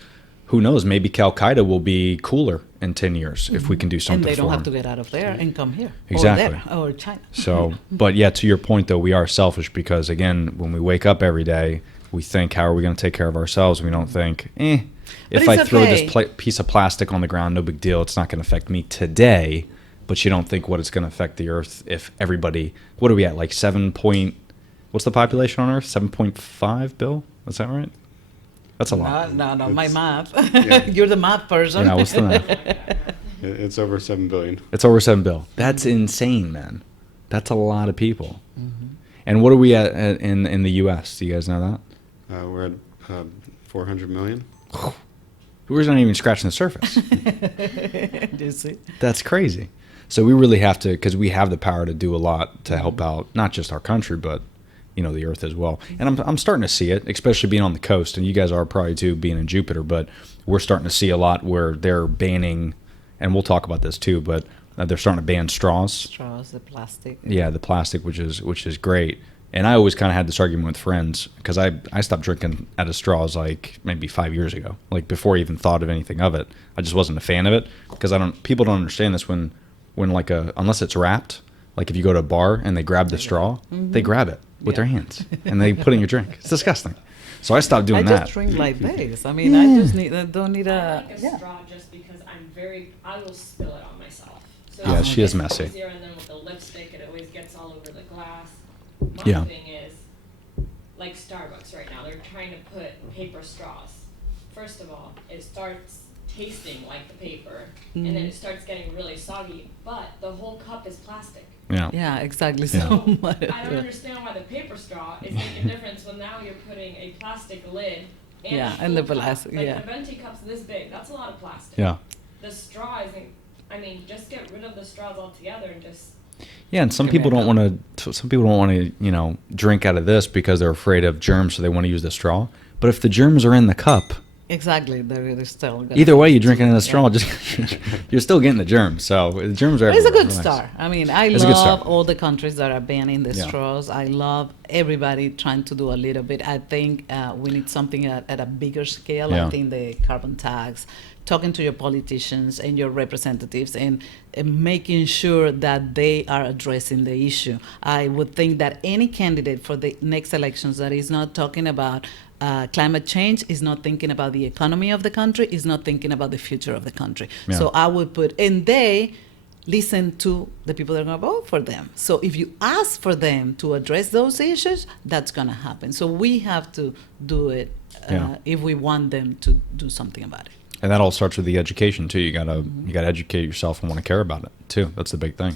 who knows, maybe Calcutta will be cooler in 10 years if we can do something And they for don't have them. to get out of there and come here. Exactly. Or there, or China. So, but yeah, to your point though, we are selfish because again, when we wake up every day, we think, how are we going to take care of ourselves? We don't think, if it's I throw this okay. piece of plastic on the ground, no big deal. It's not going to affect me today. But you don't think what it's going to affect the earth if everybody, what are we at? Like what's the population on earth? 7.5, Bill? Is that right? That's a lot. No, my math. Yeah. You're the math person. Yeah, what's the math? it's over 7 billion. It's over 7 bill. That's insane, man. That's a lot of people. And what are we at in the U.S.? Do you guys know that? We're at 400 million. We're not even scratching the surface. You see? That's crazy. So we really have to, because we have the power to do a lot to help out, not just our country, but you know, the earth as well. And I'm starting to see it, especially being on the coast, and you guys are probably too, being in Jupiter, but we're starting to see a lot where they're banning, and we'll talk about this too, but they're starting to ban straws. Straws, the plastic. Yeah, the plastic, which is great. And I always kind of had this argument with friends because I stopped drinking out of straws like maybe 5 years ago, like before I even thought of anything of it. I just wasn't a fan of it because people don't understand this when like unless it's wrapped, like if you go to a bar and they grab the straw, they grab it with their hands and they put it in your drink. It's disgusting. So I stopped doing I that. just drink like this. I mean, I don't need I a. like a straw just because I will spill it on myself. So Yeah, it's she is easier, messy. And then with the lipstick, it always gets all over the glass. My Yeah. thing is, like Starbucks right now, they're trying to put paper straws. First of all, it starts tasting like the paper, and then it starts getting really soggy, but the whole cup is plastic. Yeah. Yeah, exactly. Yeah. So I much. don't understand why the paper straw is making a difference when now you're putting a plastic lid and Yeah, a and the full cup. plastic, Like yeah. the venti cup's this big. That's a lot of plastic. Yeah. The straw isn't. I mean, just get rid of the straws altogether and just. Yeah, and some Give me people a don't want to. Some people don't want to, you know, drink out of this because they're afraid of germs, so they want to use the straw. But if the germs are in the cup, Exactly. They're still. Gonna either way, you're drinking in a straw. Yeah. Just you're still getting the germs. So the germs are. But it's a everywhere. good Relax. start. I mean, I It's a good love start. all the countries that are banning the Yeah. straws. I love everybody trying to do a little bit. I think we need something at a bigger scale. Yeah. I think the carbon tax, talking to your politicians and your representatives and making sure that they are addressing the issue. I would think that any candidate for the next elections that is not talking about climate change, is not thinking about the economy of the country, is not thinking about the future of the country. Yeah. So I would put, and they listen to the people that are going to vote for them. So if you ask for them to address those issues, that's going to happen. So we have to do it Yeah. if we want them to do something about it. And that all starts with the education too. You gotta educate yourself and want to care about it too. That's the big thing.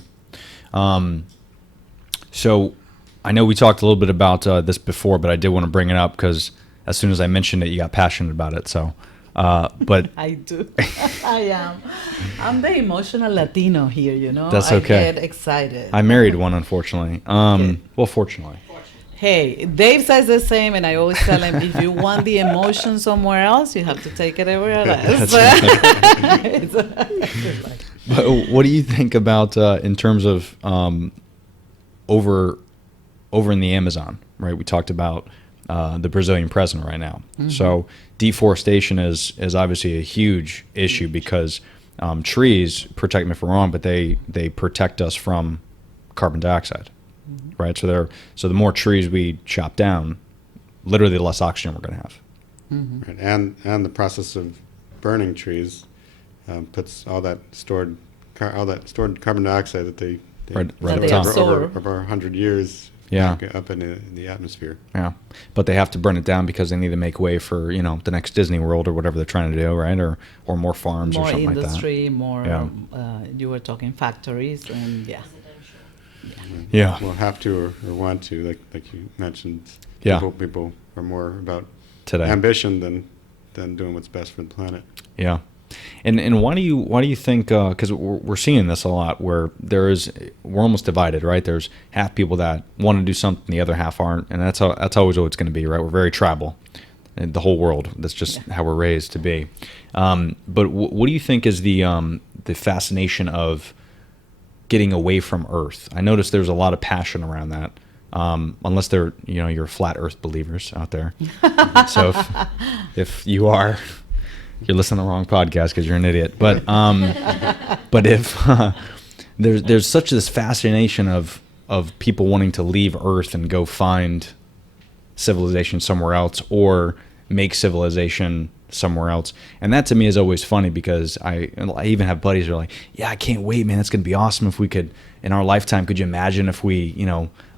So I know we talked a little bit about this before, but I did want to bring it up because as soon as I mentioned it, you got passionate about it. So, but I do. I am. I'm the emotional Latino here, you know. That's okay. I get excited. I married one, unfortunately. Well, fortunately. Hey, Dave says the same, and I always tell him, if you want the emotion somewhere else, you have to take it everywhere else. But what do you think about in terms of over in the Amazon, right? We talked about the Brazilian president right now. So deforestation is obviously a huge issue because trees, protect me if I'm wrong, but they protect us from carbon dioxide, right? So the more trees we chop down, literally the less oxygen we're going to have. Right. And the process of burning trees puts all that stored carbon dioxide that they Right That up they top. absorb. over 100 years Yeah. back up in the atmosphere. Yeah, but they have to burn it down because they need to make way for the next Disney World or whatever they're trying to do, right? Or more farms or More something industry, more. Yeah. You were talking factories, and yeah. Residential. like that. Yeah, Will have to or want to, like you mentioned. Yeah. People are more about today. ambition than doing what's best for the planet. Yeah, and why do you think? Because we're seeing this a lot, where we're almost divided, right? There's half people that want to do something, the other half aren't, and that's always what it's going to be, right? We're very tribal, in the whole world. That's just how we're raised to be. But what do you think is the fascination of getting away from Earth? I noticed there's a lot of passion around that. Unless they're you're flat Earth believers out there. So if you are, you're listening to the wrong podcast because you're an idiot. But if there's such this fascination of people wanting to leave Earth and go find civilization somewhere else or make civilization somewhere else, and that to me is always funny because I even have buddies who are like, yeah, I can't wait, man, it's gonna be awesome if we could in our lifetime. Could you imagine if we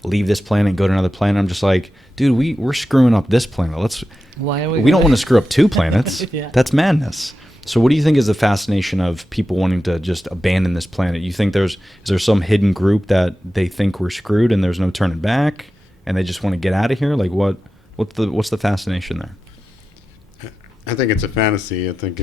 leave this planet and go to another planet? I'm just like, dude, we're screwing up this planet. Why are We don't want to screw up two planets. Yeah. That's madness. So what do you think is the fascination of people wanting to just abandon this planet? You think is there some hidden group that they think we're screwed and there's no turning back and they just want to get out of here? Like what's the fascination there? I think it's a fantasy. I think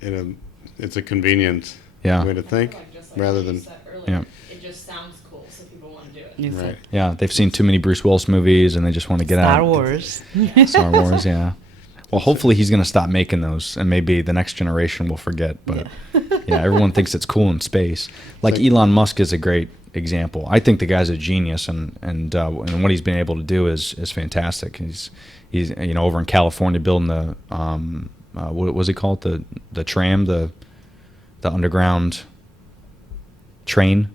it's a convenient Yeah. way to think Just rather you than said Yeah. earlier, it just sounds cool, so people want to do it. You said right. Yeah, they've seen too many Bruce Willis movies and they just want to get out. Star Wars. Star Wars, yeah. Well, hopefully he's going to stop making those, and maybe the next generation will forget. But yeah, everyone thinks it's cool in space. Like Elon Musk is a great example. I think the guy's a genius, and what he's been able to do is fantastic. He's over in California building the what was he called, the tram, the underground train.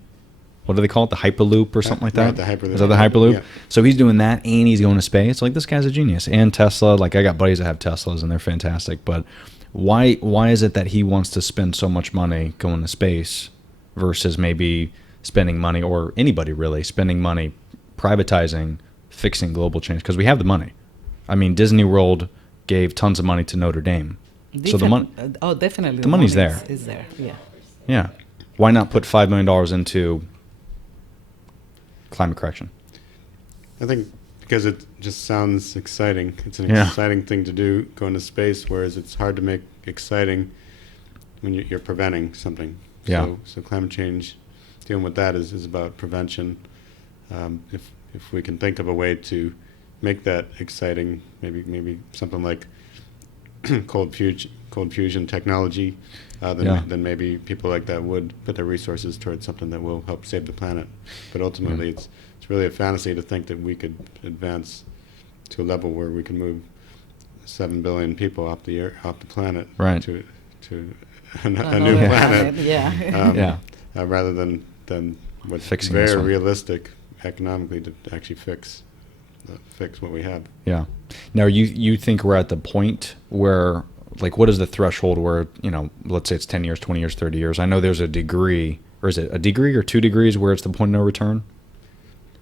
What do they call it? The Hyperloop or something like that? Right, the Hyperloop. Is that the Hyperloop? Yeah. So he's doing that and he's going to space. Like, this guy's a genius. And Tesla, like, I got buddies that have Teslas and they're fantastic. But why is it that he wants to spend so much money going to space versus maybe spending money, or anybody really, spending money privatizing, fixing global change? Because we have the money. I mean, Disney World gave tons of money to Notre Dame. So the money, Definitely. the money's there. Is there? Yeah. yeah. Why not put $5 million into climate correction? I think because it just sounds exciting. It's an Yeah. exciting thing to do, go into space, whereas it's hard to make exciting when you're preventing something. Yeah. So climate change, dealing with that is about prevention. If we can think of a way to make that exciting, maybe something like cold fusion technology, then maybe people like that would put their resources towards something that will help save the planet. But ultimately, it's really a fantasy to think that we could advance to a level where we can move 7 billion people off the planet, Right. to a new Another planet. Yeah. Rather than what's Fixing this very one. realistic economically to actually fix what we have. Yeah. Now, you think we're at the point where, like, what is the threshold where, let's say it's 10 years, 20 years, 30 years. I know there's a degree, or is it a degree or 2 degrees where it's the point of no return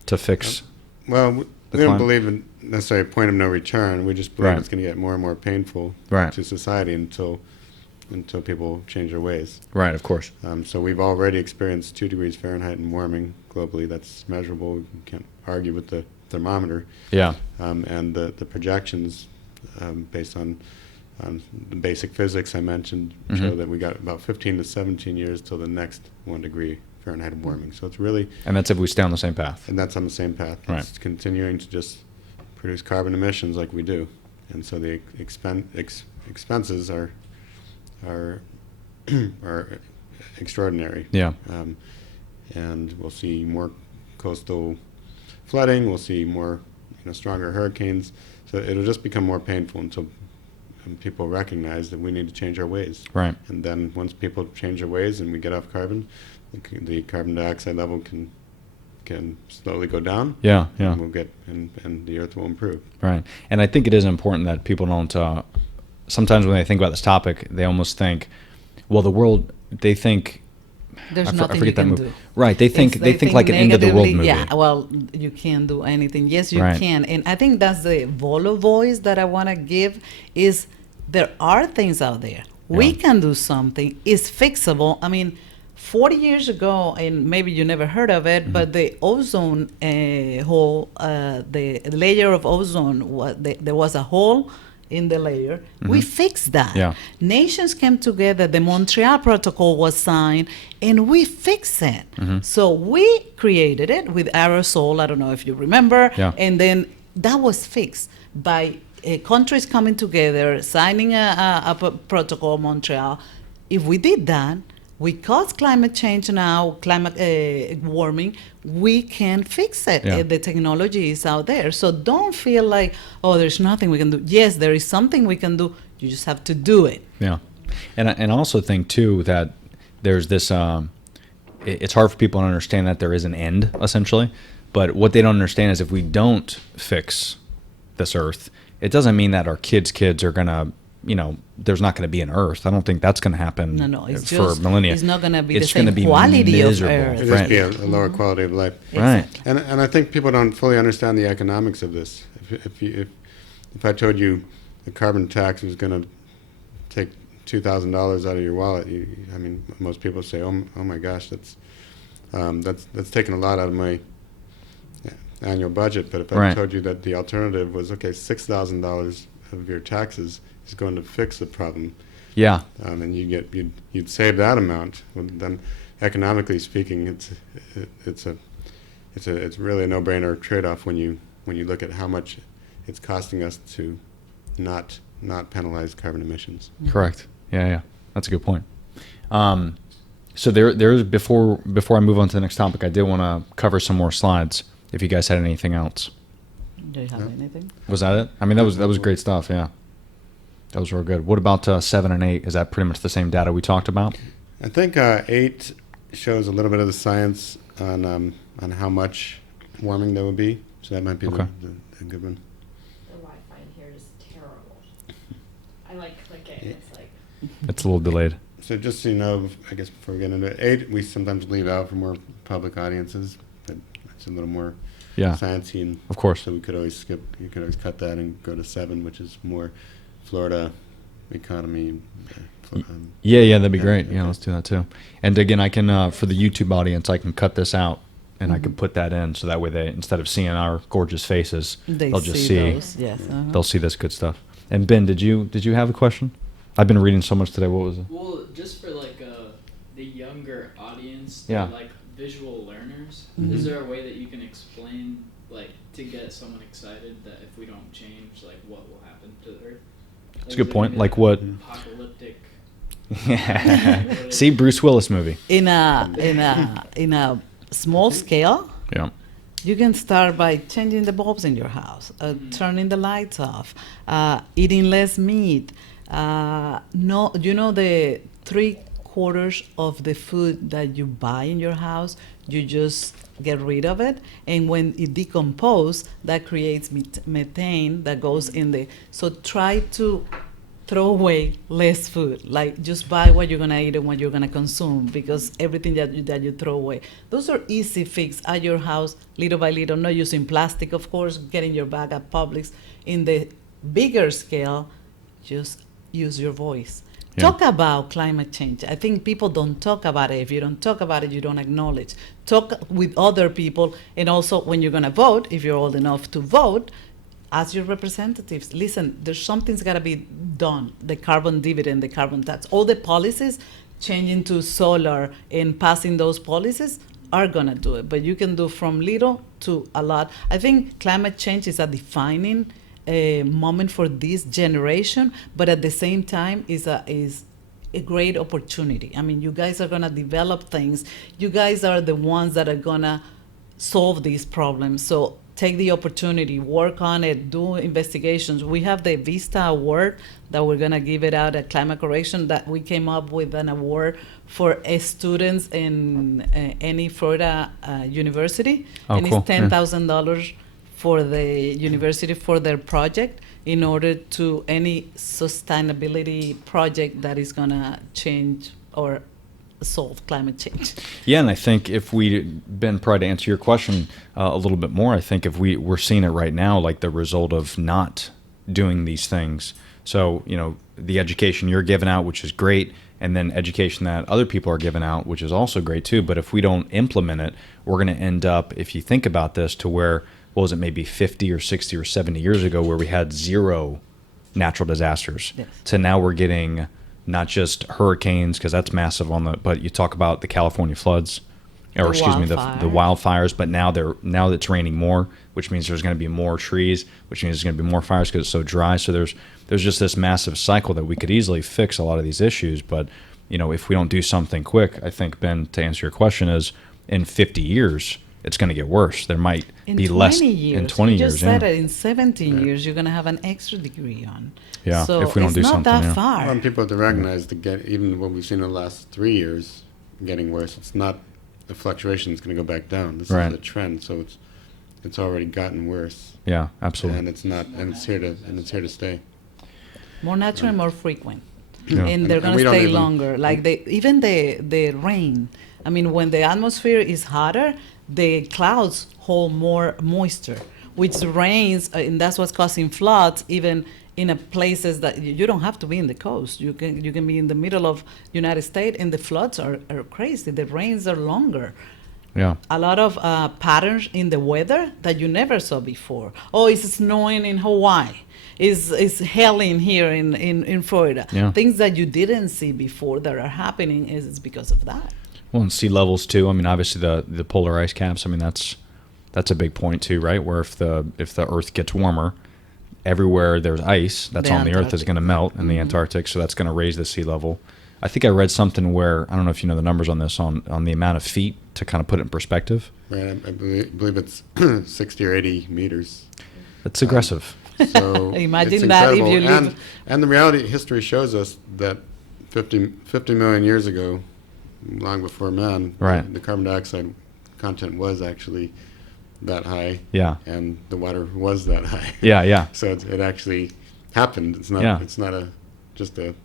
to fix? Well, we The don't climate? believe in necessarily a point of no return. We just believe Right. it's going to get more and more painful Right. to society until people change their ways. Right, of course. So we've already experienced 2 degrees Fahrenheit in warming globally. That's measurable. You can't argue with the thermometer. Yeah. And the projections based on the basic physics I mentioned show that we got about 15 to 17 years till the next 1 degree Fahrenheit of warming. So it's really, And that's if we stay on the same path. and that's on the same path. Right. It's continuing to just produce carbon emissions like we do. And so the expenses are extraordinary. Yeah. And we'll see more coastal flooding. We'll see more, stronger hurricanes. So it'll just become more painful until people recognize that we need to change our ways. Right. And then once people change their ways and we get off carbon, the carbon dioxide level can slowly go down. Yeah, yeah. And we'll get and the earth will improve. Right. And I think it is important that people don't, sometimes when they think about this topic, they almost think, well, the world, they think, There's I nothing you forget that can movie. do. Right. They think like an end of the world negatively, movie. Yeah, well, you can't do anything. Yes, you Right. can. And I think that's the VoLo voice that I want to give is there are things out there. We Yeah. can do something. It's fixable. I mean, 40 years ago, and maybe you never heard of it, but the ozone hole, the layer of ozone, there was a hole in the layer. We fixed that. Yeah. Nations came together. The Montreal Protocol was signed, and we fixed it. So we created it with aerosol. I don't know if you remember. Yeah. And then that was fixed by countries coming together, signing a protocol, Montreal. If we did that, we cause climate change now, climate warming, we can fix it. Yeah. The technology is out there. So don't feel like, oh, there's nothing we can do. Yes, there is something we can do. You just have to do it. Yeah, and I also think too that there's this. It's hard for people to understand that there is an end essentially, but what they don't understand is if we don't fix this Earth, it doesn't mean that our kids are gonna. There's not going to be an Earth. I don't think that's going to happen. No, it's for just millennia. it's not going to be It's the same gonna be quality of miserable. Earth. It Right. just be a lower quality of life. Right. And I think people don't fully understand the economics of this. If I told you the carbon tax was going to take $2,000 out of your wallet, I mean, most people say, "Oh my gosh, that's taking a lot out of my annual budget." But if I Right. told you that the alternative was $6,000 of your taxes is going to fix the problem, Yeah. and you'd save that amount, well, then economically speaking, it's really a no-brainer trade-off when you look at how much it's costing us to not penalize carbon emissions. Correct. Yeah. That's a good point. So there's before I move on to the next topic, I did want to cover some more slides. If you guys had anything else, Do you have anything? was that it? I mean, that was great stuff. Yeah, that was real good. What about 7 and 8? Is that pretty much the same data we talked about? I think 8 shows a little bit of the science on how much warming there will be, so that might be Okay. the good one. The Wi-Fi in here is terrible. I click it and it's like, It's a little delayed. So just so you know, I guess before we get into it, 8 we sometimes leave out for more public audiences, but it's a little more Yeah, sciencey, and of course. so we could always skip. You could always cut that and go to 7, which is more Florida economy. Yeah, that'd be great. okay. Yeah, let's do that too. And again, I can for the YouTube audience, I can cut this out and I can put that in, so that way they, instead of seeing our gorgeous faces, they'll just see those. Yes. they'll see this good stuff. And Ben, did you have a question? I've been reading so much today. What was it? Well, just for the younger audience, Yeah. like visual learners, Mhm. is there a way that you can explain, to get someone excited that if we don't change, what will happen to the Earth? That's a good point. Like what? Apocalyptic. See, Bruce Willis movie. In a small scale, Yeah. you can start by changing the bulbs in your house, turning the lights off, eating less meat. No, the 3/4 of the food that you buy in your house, you just get rid of it, and when it decomposes, that creates methane that goes in there. So try to throw away less food. Like just buy what you're gonna eat and what you're gonna consume, because everything that you throw away, those are easy fix at your house, little by little. Not using plastic, of course. Getting your bag at Publix. In the bigger scale, just use your voice. Yeah. Talk about climate change. I think people don't talk about it. If you don't talk about it, you don't acknowledge. Talk with other people, and also when you're gonna vote, if you're old enough to vote, ask your representatives. Listen, there's something's gotta be done. The carbon dividend, the carbon tax, all the policies changing to solar and passing those policies are gonna do it. But you can do from little to a lot. I think climate change is a defining moment for this generation, but at the same time is a great opportunity. I mean, you guys are gonna develop things. You guys are the ones that are gonna solve these problems. So take the opportunity, work on it, do investigations. We have the Vista Award that we're gonna give it out at Climate Correction, that we came up with an award for students in any Florida university. Oh, and cool. it's $10,000 for the university for their project, in order to any sustainability project that is gonna change or solve climate change. Yeah, and I think if Ben, probably to answer your question a little bit more, I think if we're seeing it right now, like the result of not doing these things. So, the education you're giving out, which is great, and then education that other people are giving out, which is also great too. But if we don't implement it, we're going to end up, if you think about this, to where, what was it, maybe 50 or 60 or 70 years ago, where we had 0 natural disasters. Yes. To now we're getting not just hurricanes, because that's massive but you talk about the California floods, or excuse me, the wildfires. But now it's raining more, which means there's going to be more trees, which means there's going to be more fires because it's so dry. So there's just this massive cycle that we could easily fix a lot of these issues. But if we don't do something quick, I think, Ben, to answer your question, is in 50 years it's going to get worse. There might be less in 20 you years. just said it, in 17 years you're going to have an extra degree on. Yeah, so if we don't do something. It's not that far. Well, people have to recognize that even what we've seen in the last 3 years getting worse, it's not a fluctuation. It's going to go back down. This Right. is a trend, so it's already gotten worse. Yeah, absolutely. And it's here to stay. More natural and more frequent. Yeah. And they're And going we to don't stay even- longer. Like the rain. I mean, when the atmosphere is hotter, the clouds hold more moisture, which rains, and that's what's causing floods, even in places that you don't have to be in the coast. You can be in the middle of United States, and the floods are crazy. The rains are longer. Yeah. A lot of patterns in the weather that you never saw before. Oh, it's snowing in Hawaii. It's hailing here in Florida. Yeah. Things that you didn't see before that are happening is because of that. Well, and sea levels too. I mean, obviously the polar ice caps. I mean, that's a big point too, right? Where if the Earth gets warmer, everywhere there's ice that's The on the Earth is Antarctic. going to melt in the Antarctic, so that's going to raise the sea level. I think I read something where, I don't know if you know the numbers on this, on the amount of feet, to kind of put it in perspective. Right, I believe it's 60 or 80 meters. It's aggressive. So Imagine it's that if incredible. you live- And the reality, history shows us that 50 million years ago, long before man, Right. the carbon dioxide content was actually that high. Yeah. And the water was that high. Yeah, yeah. So it actually happened. It's not. Yeah. It's not just a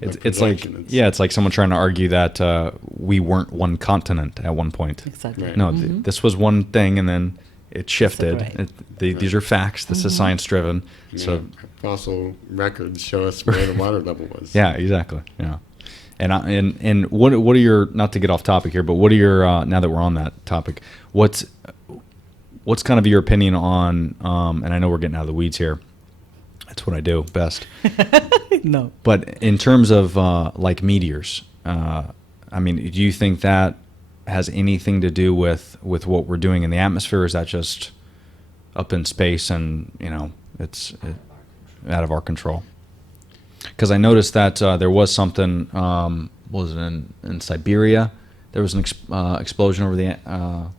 It's like, projection. it's like someone trying to argue that we weren't one continent at one point. Exactly. Right. No, this was one thing, and then it shifted. Separate. These are facts. This is science driven. So Fossil records show us where the water level was. yeah, exactly. Yeah. And what are your, not to get off topic here, but what are your now that we're on that topic, what's kind of your opinion on and I know we're getting out of the weeds here. That's what I do best. No. But in terms of like meteors, I mean, do you think that has anything to do with what we're doing in the atmosphere? Or is that just up in space and it's out of our control? Because I noticed that there was something. What was it in Siberia? There was an explosion over the. I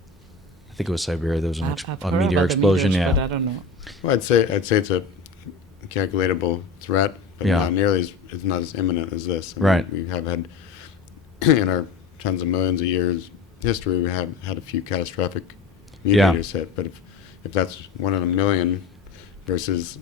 think it was Siberia. There was I've a heard meteor about the explosion. meteors, Yeah. but I don't know. Well, I'd say it's a calculatable threat, but Yeah. not nearly it's not as imminent as this. I mean, Right. We have had in our tens of millions of years history, we have had a few catastrophic meteors hit. But if that's 1 in a million versus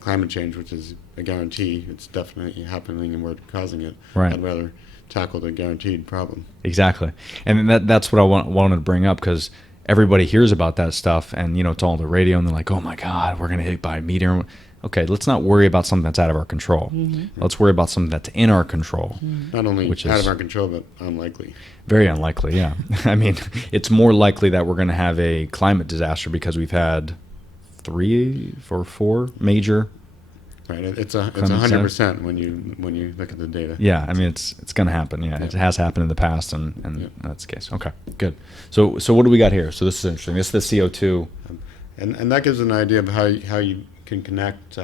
climate change, which is a guarantee, it's definitely happening and we're causing it. Right. I'd rather tackle the guaranteed problem. Exactly, and that's what I wanted to bring up, because everybody hears about that stuff, and it's all on the radio, and they're like, "Oh my God, we're gonna hit by a meteor." Okay, let's not worry about something that's out of our control. Let's worry about something that's in our control. Not only Which out is- of our control, but unlikely. Very unlikely, yeah. I mean, it's more likely that we're going to have a climate disaster because we've had 3 or 4 major. Right. It's 100% when you look at the data. Yeah, I mean, it's going to happen. Yeah, it has happened in the past, and that's the case. Okay, good. So what do we got here? So this is interesting. This is the CO2. And that gives an idea of how you can connect.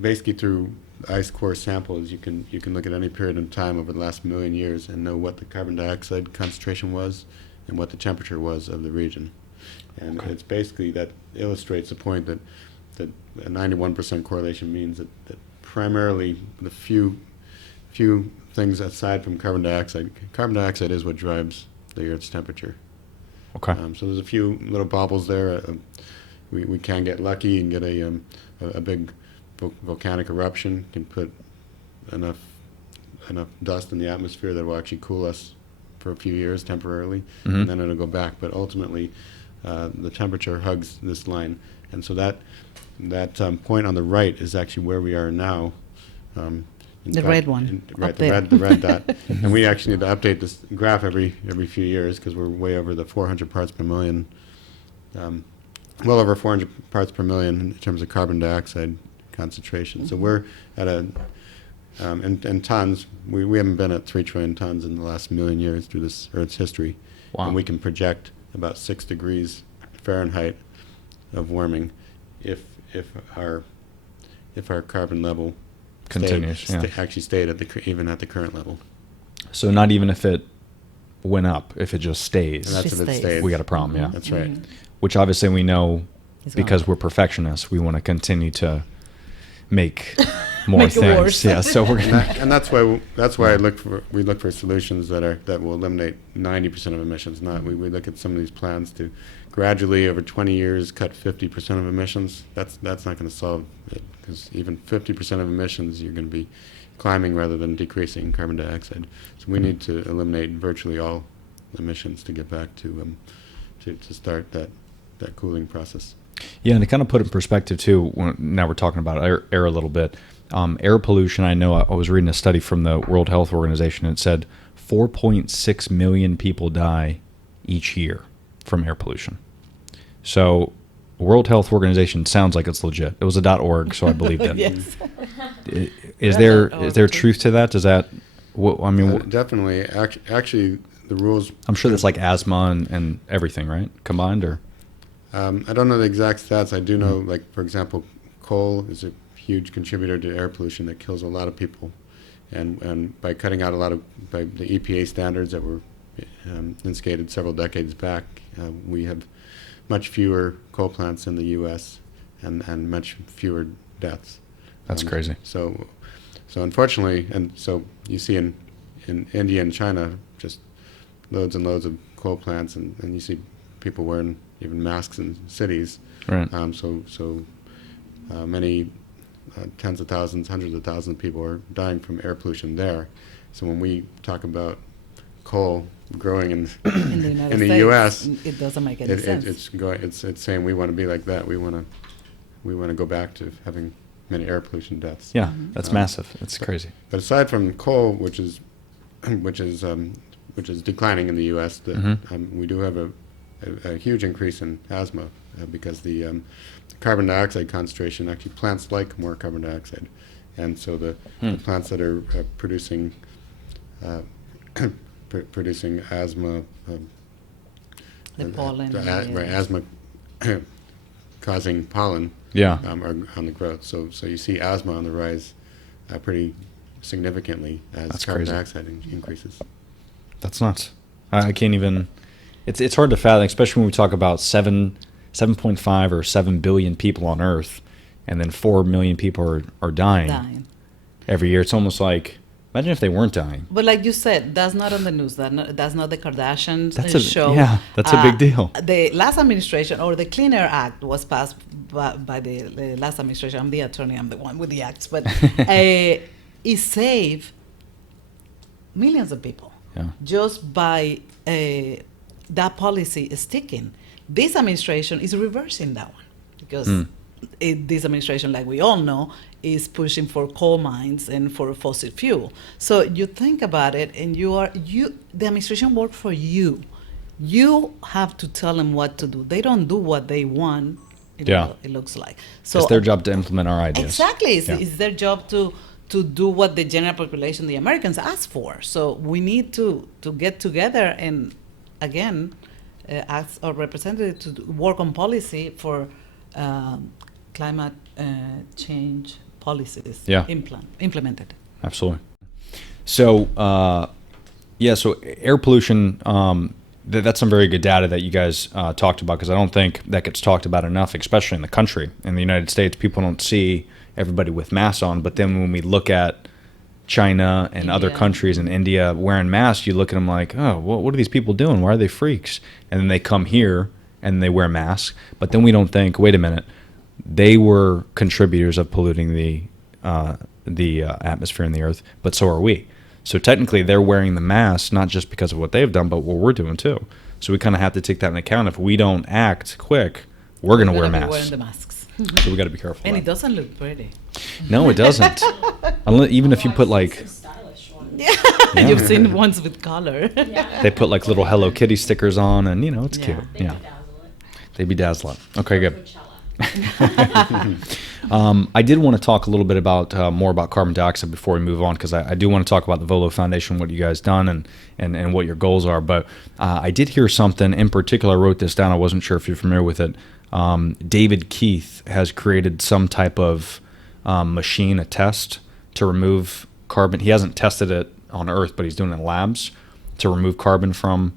Basically, through ice core samples, you can look at any period of time over the last million years and know what the carbon dioxide concentration was and what the temperature was of the region. And it's basically, that illustrates the point that a 91% correlation means that primarily the few things aside from carbon dioxide is what drives the Earth's temperature. Okay. So there's a few little bobbles there. We can get lucky and get a big volcanic eruption, can put enough enough dust in the atmosphere that will actually cool us for a few years temporarily, Mhm. and then it'll go back. But ultimately, the temperature hugs this line, and so that point on the right is actually where we are now. In The fact, red one, right? up The there. red dot, and we actually need to update this graph every few years because we're way over the 400 parts per million. Well over 400 parts per million in terms of carbon dioxide concentration. So we're at in tons, we haven't been at 3 trillion tons in the last million years through this Earth's history. Wow. And we can project about 6 degrees Fahrenheit of warming if our carbon level Continues, yeah. actually stayed even at the current level. So not even if it went up, if it just stays, And that's Just if it stays. stays. we got a problem. Yeah. That's right. Which obviously we know It's because gone. we're perfectionists. We want to continue to make more Make it things. worse. Yeah. So we're gonna. And that's why we look for solutions that will eliminate 90% of emissions. We look at some of these plans to gradually over 20 years cut 50% of emissions. That's not going to solve it, because even 50% of emissions, you're going to be climbing rather than decreasing carbon dioxide. So we need to eliminate virtually all emissions to get back to start that cooling process. Yeah, and to kind of put it in perspective too, now we're talking about air a little bit. Air pollution, I know I was reading a study from the World Health Organization, and it said 4.6 million people die each year from air pollution. So World Health Organization sounds like it's legit. It was a .org, so I believed it. Yes. Is That's there .org, too. truth to that? Does that, I mean, Definitely. Actually, the rules. I'm sure that's like asthma and everything, right? Combined, or? I don't know the exact stats. I do know, like, for example, coal is a huge contributor to air pollution that kills a lot of people. And by cutting out by the EPA standards that were instigated several decades back, we have much fewer coal plants in the U.S. and much fewer deaths. That's crazy. So unfortunately, and so you see in India and China just loads and loads of coal plants, and you see people wearing even masks in cities. Right. Many tens of thousands, hundreds of thousands of people are dying from air pollution there. So when we talk about coal growing in In the United in the States, U.S., it doesn't make any sense. it's saying we want to be like that. We want to go back to having many air pollution deaths. Yeah, that's massive. It's crazy. But aside from coal, which is declining in the U.S., we do have a huge increase in asthma because the carbon dioxide concentration, actually plants like more carbon dioxide, and so the plants that are producing asthma, The pollen. right, asthma causing pollen, Yeah. are on the growth. So you see asthma on the rise pretty significantly as That's carbon crazy. dioxide increases. That's nuts. I can't even. It's hard to fathom, especially when we talk about 7.5 or 7 billion people on Earth, and then 4 million people are dying every year. It's almost like, imagine if they weren't dying. But like you said, that's not on the news. That's not the Kardashians show. Yeah, that's a big deal. The last administration, or the Clean Air Act, was passed by the last administration. I'm the attorney. I'm the one with the acts. But it saved millions of people Yeah. just by that policy sticking. This administration is reversing that one because this administration, like we all know, is pushing for coal mines and for fossil fuel. So you think about it, and the administration works for you. You have to tell them what to do. They don't do what they want. It looks like. So It's their job to implement our ideas. Exactly, Yeah. it's their job to do what the general population, the Americans, ask for. So we need to get together and again ask our representative to work on policy for climate change policies implemented. Absolutely. So, so air pollution, that's some very good data that you guys talked about, because I don't think that gets talked about enough, especially in the country. In the United States, people don't see everybody with masks on, but then when we look at China and other countries in India wearing masks, you look at them like, oh, what are these people doing? Why are they freaks? And then they come here and they wear masks, but then we don't think, wait a minute, they were contributors of polluting the atmosphere and the earth, but so are we. So technically, they're wearing the mask not just because of what they've done, but what we're doing too. So we kind of have to take that into account. If we don't act quick, we're going to wear We're masks. wearing the masks. So we got to be careful. And of it that. doesn't look pretty. No, it doesn't. Even if you I've put seen like, some stylish ones. Yeah. You've seen ones with color. Yeah. they put like little Hello Kitty stickers on, and it's Yeah. cute. They Yeah, bedazzle it. they bedazzle it. Okay, good. Coachella. I did want to talk a little bit about more about carbon dioxide before we move on, because I do want to talk about the VoLo Foundation, what you guys done, and what your goals are. But I did hear something in particular. I wrote this down. I wasn't sure if you're familiar with it. David Keith has created some type of machine, a test to remove carbon. He hasn't tested it on Earth, but he's doing it in labs to remove carbon from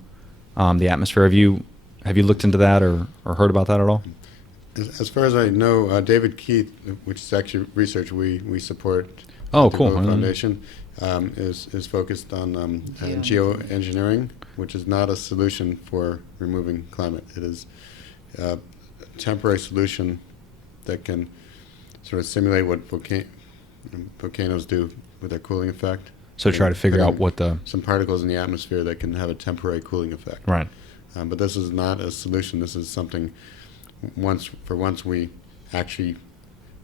the atmosphere. Have you looked into that or heard about that at all? As far as I know, David Keith, which is actually research we support. Oh, the cool. VoLo Foundation is focused on geoengineering, which is not a solution for removing climate. It is a temporary solution that can sort of simulate what volcanoes do with their cooling effect. So try to figure out Putting what the some particles in the atmosphere that can have a temporary cooling effect. right. But this is not a solution. This is something. Once we actually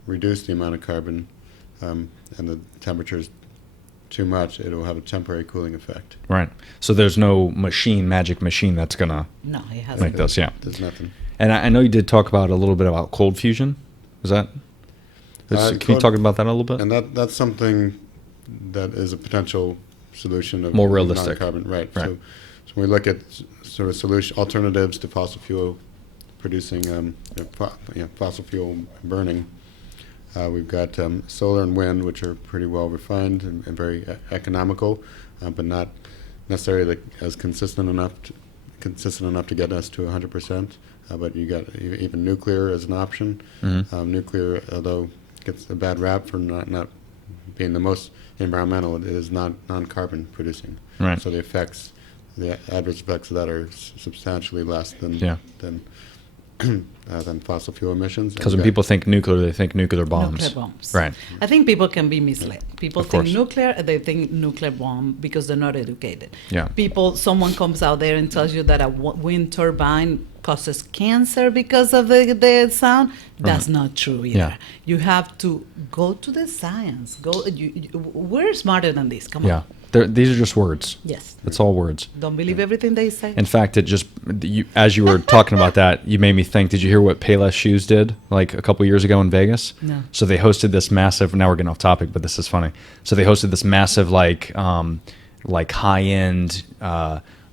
reduce the amount of carbon and the temperature is too much, it will have a temporary cooling effect. Right. So there's no magic machine that's gonna No, it make hasn't. this. Yeah. There's nothing. And I know you did talk about a little bit about cold fusion. Is that? Can you cold- talk about that a little bit? And that's something that is a potential solution of More realistic. non-carbon. Right. Right. So when we look at sort of solution alternatives to fossil fuel producing fossil fuel burning. We've got solar and wind, which are pretty well refined and very economical, but not necessarily as consistent enough to get us to 100%. But you got even nuclear as an option. Mm-hmm. Nuclear, although gets a bad rap for not being the most environmental, it is not non-carbon producing. Right. So the adverse effects of that are substantially less than Yeah. than fossil fuel emissions. Because when people think nuclear, they think nuclear bombs. Nuclear bombs. Right. I think people can be misled. People Of think course. nuclear, they think nuclear bomb because they're not educated. Yeah. Someone comes out there and tells you that a wind turbine causes cancer because of the sound. That's not true either. Yeah. You have to go to the science. We're smarter than this. Come Yeah. on. These are just words. Yes. It's all words. Don't believe everything they say. In fact, as you were talking about that, you made me think, did you hear what Payless Shoes did like a couple years ago in Vegas? No. So they hosted this massive, now we're getting off topic, but this is funny. So they hosted this massive like high-end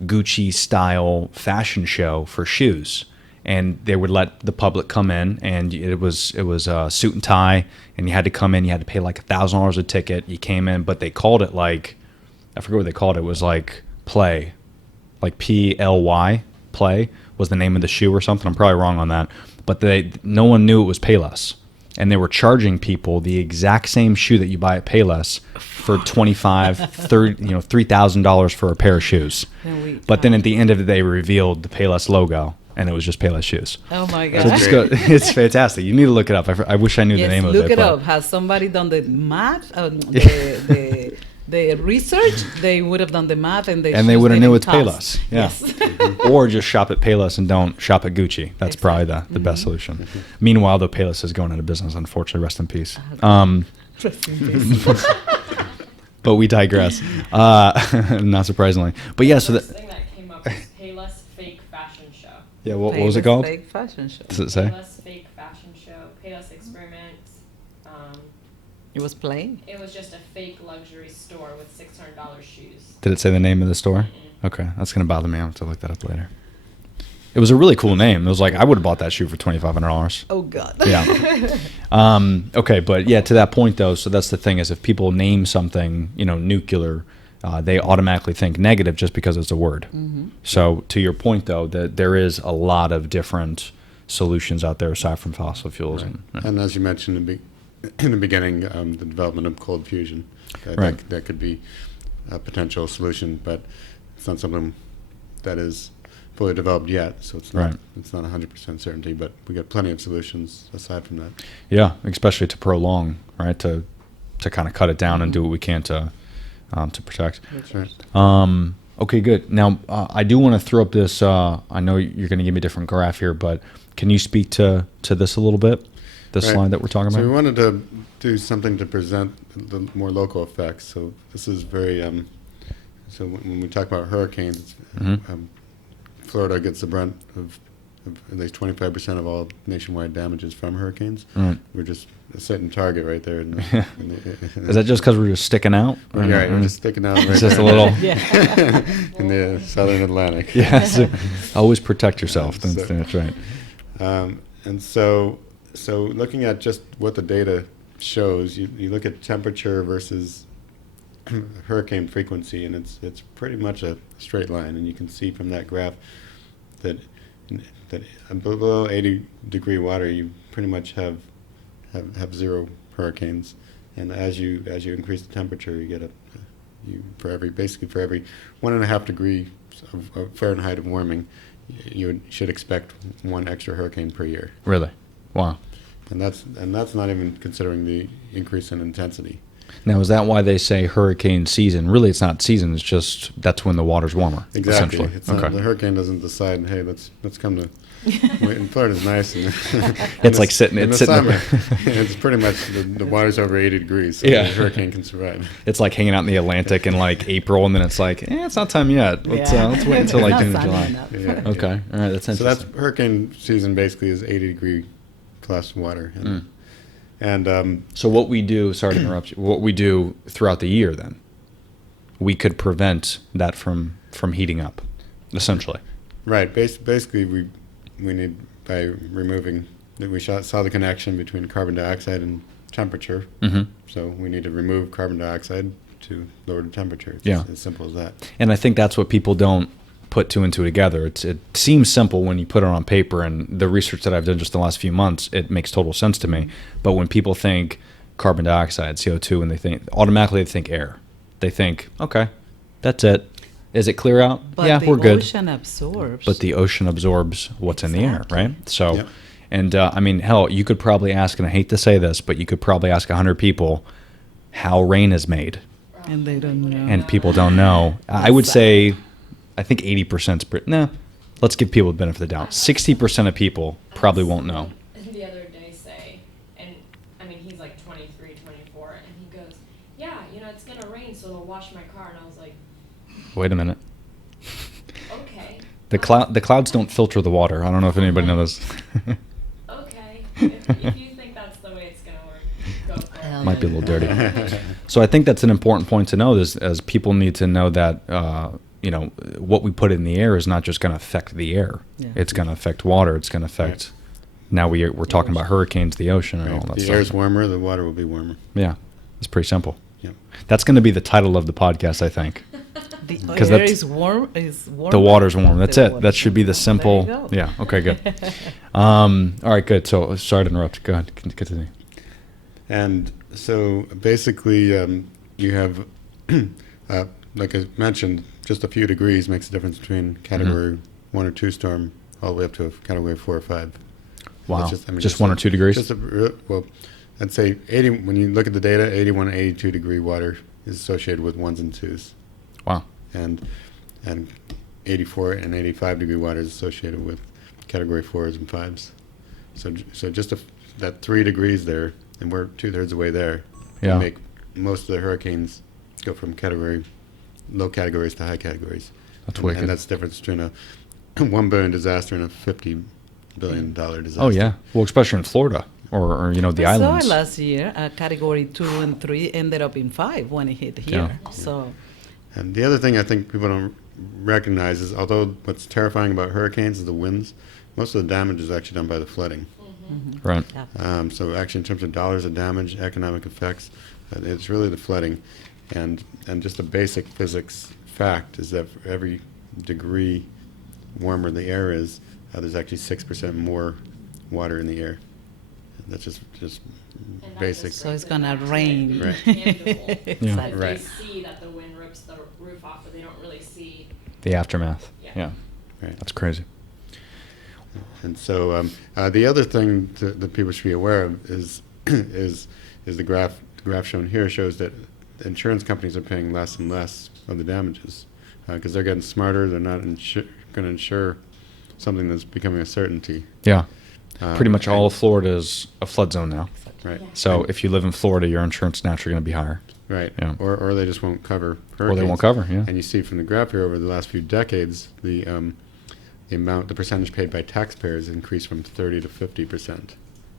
Gucci style fashion show for shoes. And they would let the public come in, and it was a suit and tie, and you had to come in, you had to pay like $1,000 a ticket. You came in, but they called it like, I forget what they called it. It was like Play, like PLY, Play was the name of the shoe or something. I'm probably wrong on that, but no one knew it was Payless, and they were charging people the exact same shoe that you buy at Payless for $2,500, $30,000, $3,000 for a pair of shoes. But then at the end of it, they revealed the Payless logo, and it was just Payless shoes. Oh my So God. just go, it's fantastic. You need to look it up. I wish I knew the name of it. Look it but- up. Has somebody done the math? The research? They would have done the math, and And they would have knew it's Payless. Yeah. Yes. Or just shop at Payless and don't shop at Gucci. That's probably the best solution. Meanwhile, though, Payless is going out of business, unfortunately. Rest in peace. Rest in peace. But we digress. Not surprisingly. But yeah, so The first that. thing that came up was Payless Fake Fashion Show. Yeah, what was it Payless called? Fake fashion show. Does it say? Payless Fake Fashion Show. Payless Experiment. It was playing. It was just a fake luxury store with $600 shoes. Did it say the name of the store? Mm-mm. Okay, that's going to bother me. I'll have to look that up later. It was a really cool name. It was like, I would have bought that shoe for $2,500. Oh God. Yeah. Okay, but yeah, to that point though, so that's the thing is if people name something, nuclear, they automatically think negative just because it's a word. Mm-hmm. So to your point though, that there is a lot of different solutions out there aside from fossil fuels. Right. And, And as you mentioned in the beginning, the development of cold fusion, Right. that could be a potential solution, but it's not something that is fully developed yet. So it's not Right. it's not 100% certainty, but we got plenty of solutions aside from that. yeah, especially to prolong, right? To kind of cut it down and do what we can to to protect. That's right. Okay, good. Now, I do want to throw up this. I know you're going to give me a different graph here, but can you speak to this a little bit? The Right. slide that we're talking So we about? wanted to do something to present the more local effects. So this is very, so when we talk about hurricanes, Mhm. Florida gets the brunt of at least 25% of all nationwide damages from hurricanes. Right. We're just setting target right there. In the, Is that just because we're just sticking out? Well, yeah, you're just sticking out right It's just a there little. in the southern Atlantic. Yeah, so always protect yourself. So- That's right. And so looking at just what the data shows, you look at temperature versus hurricane frequency, and it's pretty much a straight line. And you can see from that graph that below 80-degree water, you pretty much have zero hurricanes. And as you increase the temperature, you get for every 1.5 degree of Fahrenheit of warming, you should expect one extra hurricane per year. Really? Wow. And that's not even considering the increase in intensity. Now, is that why they say hurricane season? Really, it's not season. It's just that's when the water's warmer. Exactly. Essentially. It's not, Okay. the hurricane doesn't decide, hey, let's come to. In Florida's nice. And It's like sitting. in It's the sitting. summer. It's pretty much the water's over 80 degrees, so Yeah. the hurricane can survive. It's like hanging out in the Atlantic in like April, and then it's like, it's not time yet. Let's wait until like Not June or sunny July. enough. Yeah. Okay. All right. That's So that's interesting. hurricane season. Basically, is 80-degree plus water, and So what we do, sorry to interrupt you, what we do throughout the year then, we could prevent that from heating up, essentially. right. Basically, we need by removing that we saw the connection between carbon dioxide and temperature. Mm-hmm. So we need to remove carbon dioxide to lower the temperature. It's Yeah. as simple as that. And I think that's what people don't put two and two together. It seems simple when you put it on paper, and the research that I've done just the last few months, it makes total sense to me. But when people think carbon dioxide, CO2, and they think air. They think, okay, that's it. Is it clear out? But Yeah, the we're good. ocean absorbs. But the ocean absorbs what's in the air, Exactly. right? So, Yep. and I mean, hell, you could probably ask, and I hate to say this, but you could probably ask 100 people how rain is made, and they don't know. and people don't know. I would say, I think 80%'s, let's give people the benefit of the doubt. 60% of people probably won't know. The other day say, and I mean, he's like 23, 24, and he goes, yeah, it's going to rain, so it'll wash my car. And I was like, Wait a minute. okay. The clouds don't filter the water. I don't know if anybody knows. Okay. If you think that's the way it's going to work, go for it. Might be a little dirty. So I think that's an important point to know, as people need to know that what we put in the air is not just going to affect the air. Yeah. It's going to affect water. It's going to affect. Now we're talking about hurricanes, the ocean, and all Right. that The stuff. air's warmer, the water will be warmer. Yeah, it's pretty simple. Yep. That's going to be the title of the podcast, I think. The 'Cause air that's- is warm. Is warm. The water's warm. That's The it. That water's should be the warm. simple. There you go. Yeah. Okay. Good. All right. Good. So sorry to interrupt. Go ahead. Continue. And so basically, you have, like I mentioned, just a few degrees makes a difference between category 1 or 2 storm all the way up to a category 4 or 5. Wow. That's Just 1 or 2 degrees. Well, I'd say 80. When you look at the data, 81 and 82 degree water is associated with 1s and 2s, Wow. and 84 and 85 degree water is associated with category 4s and 5s. So just that 3 degrees there, and we're 2/3 away there. Yeah. To make most of the hurricanes go from low categories to high categories. That's and, wicked. and that's the difference between a $1 billion disaster and a $50 billion disaster. Oh yeah. Well, especially in Florida or the I islands. saw it last year. Category 2 and 3 ended up in 5 when it hit here. Yeah. So And the other thing I think people don't recognize is, although what's terrifying about hurricanes is the winds, most of the damage is actually done by the flooding. Right. yeah. So actually, in terms of dollars of damage, economic effects, it's really the flooding, and just a basic physics fact is that for every degree warmer the air is, there's actually 6% more water in the air. That's just And that basic. just So it's brings it gonna back to rain. it being Right. tangible. Exactly. Like, Right. they see that the wind rips the roof off, but they don't really see. The aftermath. Yeah. Yeah. Right. That's crazy. And so the other thing that people should be aware of is the graph shown here shows that the insurance companies are paying less and less of the damages because they're getting smarter. They're not going to insure something that's becoming a certainty. Yeah. Pretty much all and- of Florida is a flood zone now. Right. So if you live in Florida, your insurance is naturally going to be higher. Right. Yeah. Or they just won't cover hurricanes. Or they won't cover, yeah. And you see from the graph here over the last few decades, the percentage paid by taxpayers increased from 30 to 50%.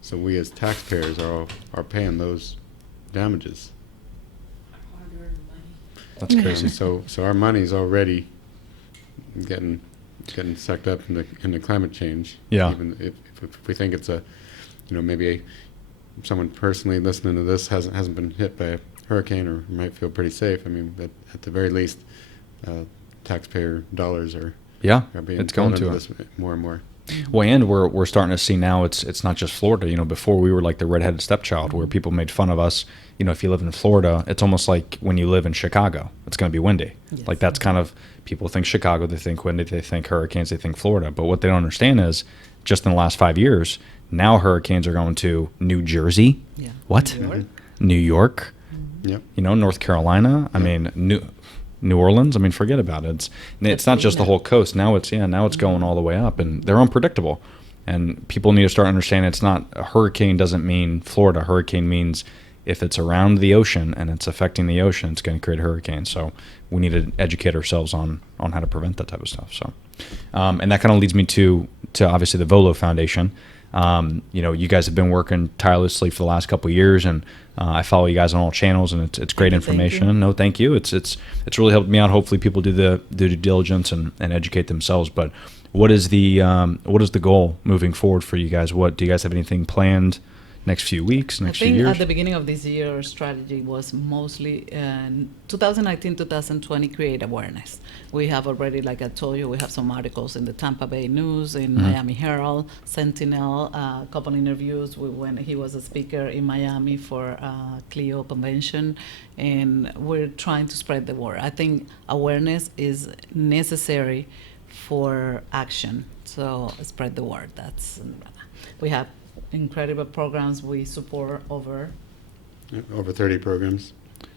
So we as taxpayers are paying those damages. That's crazy. So our money's already getting sucked up into climate change. Yeah. Even if we think it's maybe someone personally listening to this hasn't been hit by a hurricane or might feel pretty safe. I mean, but at the very least, taxpayer dollars are being it's going pulled to into it. this more and more. Well, and we're starting to see now it's not just Florida. You know, before we were like the redheaded stepchild, where people made fun of us. You know, if you live in Florida, it's almost like when you live in Chicago, it's going to be windy. Yes. Like that's kind of people think Chicago, they think windy, they think hurricanes, they think Florida. But what they don't understand is, just in the last 5 years, now hurricanes are going to New Jersey. Yeah. What? New York. New York. Yep. You know, North Carolina. I mean, New Orleans. I mean, forget about it. It's not just the whole coast. Now it's going all the way up, and they're unpredictable. And people need to start understanding it's not a hurricane doesn't mean Florida. Hurricane means if it's around the ocean and it's affecting the ocean, it's going to create a hurricane. So we need to educate ourselves on how to prevent that type of stuff. So, and that kind of leads me to obviously the VoLo Foundation. You know, you guys have been working tirelessly for the last couple of years, and I follow you guys on all channels, and it's great information. you. No, thank you. It's really helped me out. Hopefully, people do the due diligence and educate themselves. But what is the goal moving forward for you guys? What do you guys have anything planned next few weeks, next I few think years? at the beginning of this year, our strategy was mostly 2019, 2020, create awareness. We have already, like I told you, we have some articles in the Tampa Bay News, in Miami Herald, Sentinel, a couple interviews when he was a speaker in Miami for Clio convention, and we're trying to spread the word. I think awareness is necessary for action, so spread the word. We have incredible programs. We support over Over 30 programs.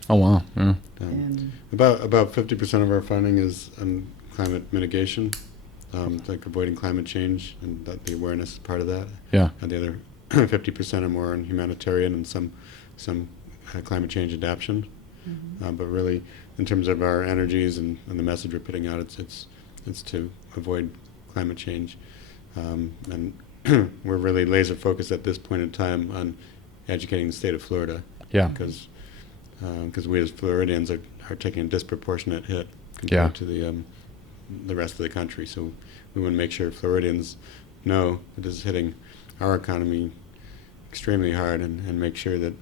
Oh wow! Yeah. and About 50% of our funding is on climate mitigation, like avoiding climate change, and that the awareness is part of that. Yeah. And the other 50% are more on humanitarian and some climate change adaptation. But really, in terms of our energies and the message we're putting out, it's to avoid climate change, and we're really laser focused at this point in time on educating the state of Florida. Yeah. Because we as Floridians are taking a disproportionate hit compared to the rest of the country. So we want to make sure Floridians know that this is hitting our economy extremely hard, and make sure that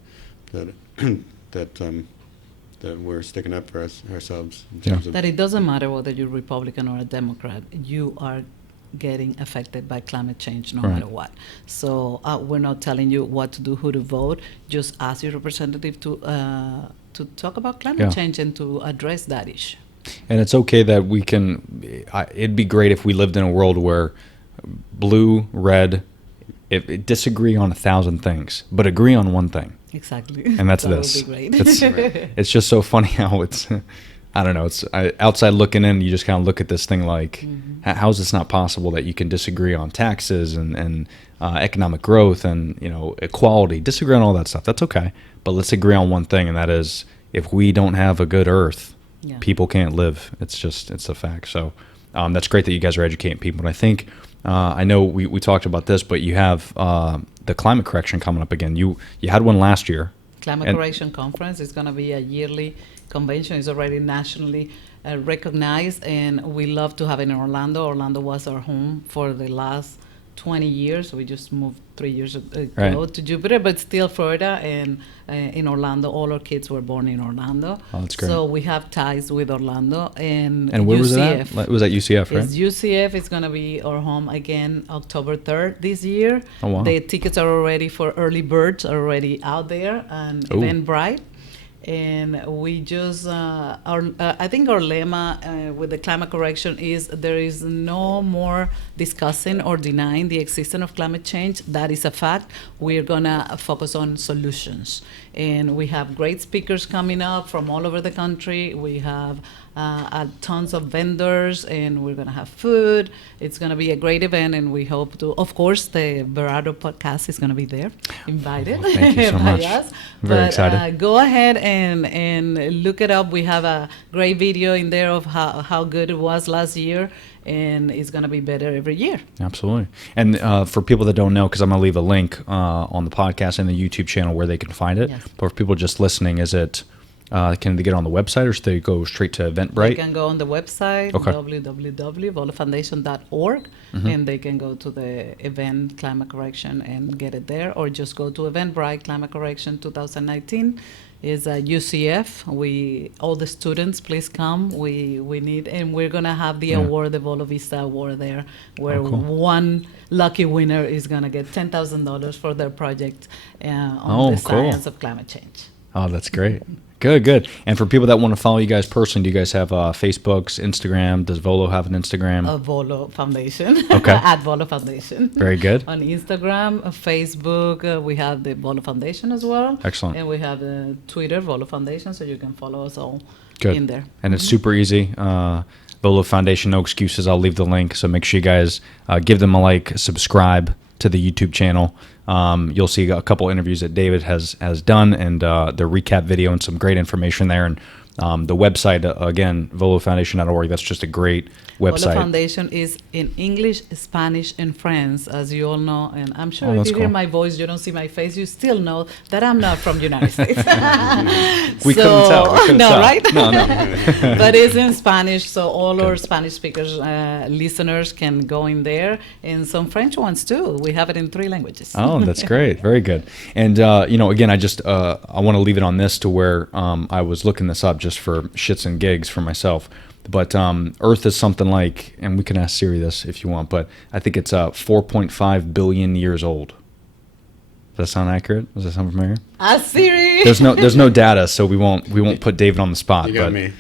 we're sticking up for ourselves in terms of that it doesn't matter whether you're Republican or a Democrat, you are getting affected by climate change no Right. matter what. So we're not telling you what to do, who to vote. Just ask your representative to talk about climate Yeah. change and to address that issue. And it's okay that we can. It'd be great if we lived in a world where blue, red, if disagree on 1,000 things, but agree on one thing. Exactly. And that's that this. would be great. It's just so funny how it's. I don't know. It's outside looking in. You just kind of look at this thing like, how is this not possible that you can disagree on taxes and economic growth and equality? Disagree on all that stuff. That's okay. But let's agree on one thing, and that is, if we don't have a good Earth, Yeah. people can't live. It's a fact. So that's great that you guys are educating people. And I think I know we talked about this, but you have the climate correction coming up again. You had one last year. Climate And- Correction Conference is going to be a yearly convention. It's already nationally recognized, and we love to have it in Orlando. Orlando was our home for the last 20 years. We just moved 3 years ago Right. to Jupiter, but still Florida, and in Orlando, all our kids were born in Orlando. Oh, that's great. So we have ties with Orlando and And where was it UCF. at? It was at UCF, right? It's UCF. It's going to be our home again October 3rd this year. Oh, wow. The tickets are already for early birds are already out there on Ooh. Eventbrite. And we just, I think our lemma with the climate correction is there is no more discussing or denying the existence of climate change. That is a fact. We're gonna focus on solutions. And we have great speakers coming up from all over the country. We have tons of vendors, and we're gonna have food. It's gonna be a great event, and we hope to, of course, the Berardo podcast is gonna be there, invited. Well, thank you so by much. us. Very excited. Go ahead and look it up. We have a great video in there of how good it was last year, and it's going to be better every year. Absolutely. And for people that don't know, because I'm going to leave a link on the podcast and the YouTube channel where they can find it. Yes. But for people just listening, is it can they get on the website, or should they go straight to Eventbrite? They can go on the website, Okay. www.volofoundation.org, and they can go to the event Climate Correction and get it there, or just go to Eventbrite Climate Correction 2019. Is UCF. All the students, please come. We need, and we're gonna have the award, the Volo Vista Award there, where Oh, cool. one lucky winner is gonna get $10,000 for their project on Oh, the cool. science of climate change. Oh, that's great. Good. And for people that want to follow you guys personally, do you guys have Facebooks, Instagram? Does VoLo have an Instagram? VoLo Foundation. Okay. At VoLo Foundation. Very good. On Instagram, Facebook, we have the VoLo Foundation as well. Excellent. And we have Twitter, VoLo Foundation, so you can follow us all Good. in there. And it's super easy. VoLo Foundation, no excuses. I'll leave the link. So make sure you guys give them a like, subscribe to the YouTube channel. You'll see a couple interviews that David has done, and the recap video and some great information there. And the website, again, volofoundation.org. That's just a great VoLo website. Foundation is in English, Spanish, and French, as you all know. And I'm sure Oh, if that's you hear cool. my voice, you don't see my face, you still know that I'm not from the United States. We couldn't tell. We couldn't no, tell. right? No. But it's in Spanish, so all our Spanish speakers, listeners can go in there, and some French ones too. We have it in 3 languages. Oh, that's great. Very good. And, again, I want to leave it on this to where I was looking this up just for shits and gigs for myself. But Earth is something like, and we can ask Siri this if you want, but I think it's 4.5 billion years old. Does that sound accurate? Does that sound familiar? Siri. There's no data, so we won't put David on the spot. You got but me.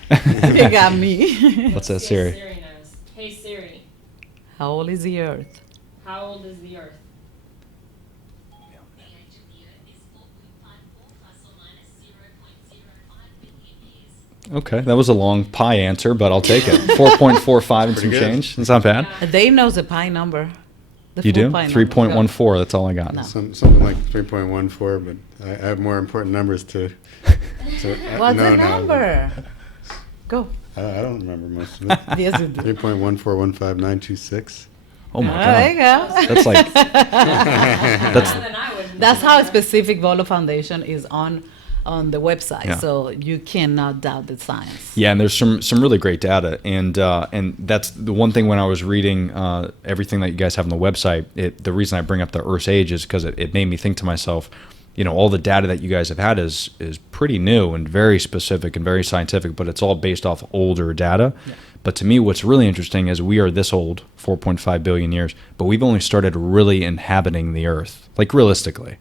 You got me. What's that, See if Siri? Siri knows. Hey Siri, How old is the Earth? how old is the Earth? Okay, that was a long pi answer, but I'll take it. 4.45 and some Pretty good. change. That's not bad. Dave knows the pi number. The You full do? pi number. 3.14. That's all I got. No. Something like 3.14, but I have more important numbers to What's know the now. number? Go. I don't remember most of it. Yes, you do. 3.1415926. Oh my There you god. go. That's like That's, than I would. That's how specific VoLo Foundation is on the website. Yeah. So you cannot doubt the science. Yeah, and there's some really great data, and that's the one thing when I was reading everything that you guys have on the website. The reason I bring up the Earth's age is because it made me think to myself, all the data that you guys have had is pretty new and very specific and very scientific, but it's all based off older data. Yeah. But to me, what's really interesting is we are this old, 4.5 billion years, but we've only started really inhabiting the Earth, like realistically,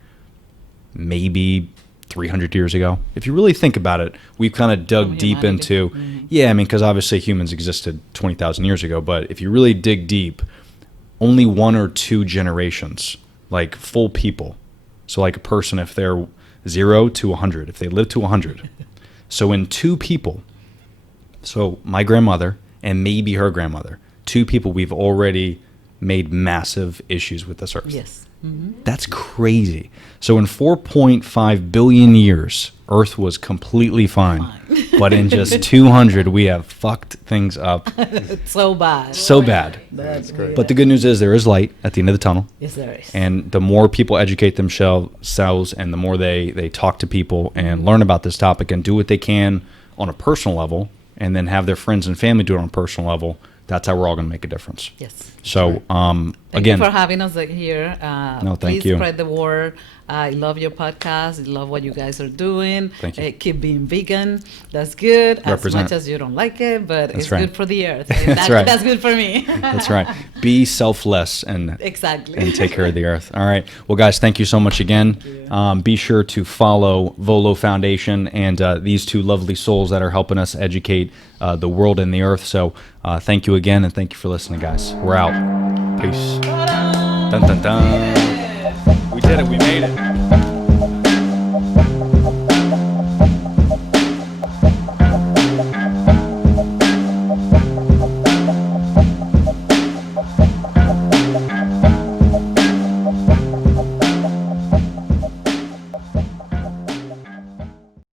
maybe 300 years ago. If you really think about it, we've kind of dug From deep humanity. into, because obviously humans existed 20,000 years ago, but if you really dig deep, only 1 or 2 generations, like full people. So like a person, if they're 0 to 100, if they live to 100. So in 2 people, so my grandmother and maybe her grandmother, 2 people, we've already made massive issues with this Earth. Yes. Mm-hmm. That's crazy. So in 4.5 billion years, Earth was completely fine. But in just 200, we have fucked things up It's so bad. so bad. That's great. But the good news is there is light at the end of the tunnel. Yes, there is. And the more people educate themselves and the more they talk to people and learn about this topic and do what they can on a personal level and then have their friends and family do it on a personal level, that's how we're all going to make a difference. Yes. So, Thank again, you for having us here. No, thank please you. spread the word. I love your podcast. I love what you guys are doing. Thank you. Keep being vegan. That's good. Represent. As much as you don't like it, but That's it's right. good for the earth. That's right. That's good for me. that's right. Be selfless and Exactly. and take care of the earth. All right. Well, guys, thank you so much again. Be sure to follow VoLo Foundation and these two lovely souls that are helping us educate the world and the earth. So thank you again, and thank you for listening, guys. We're out. Peace. Dun, dun, dun. We did it. We made it.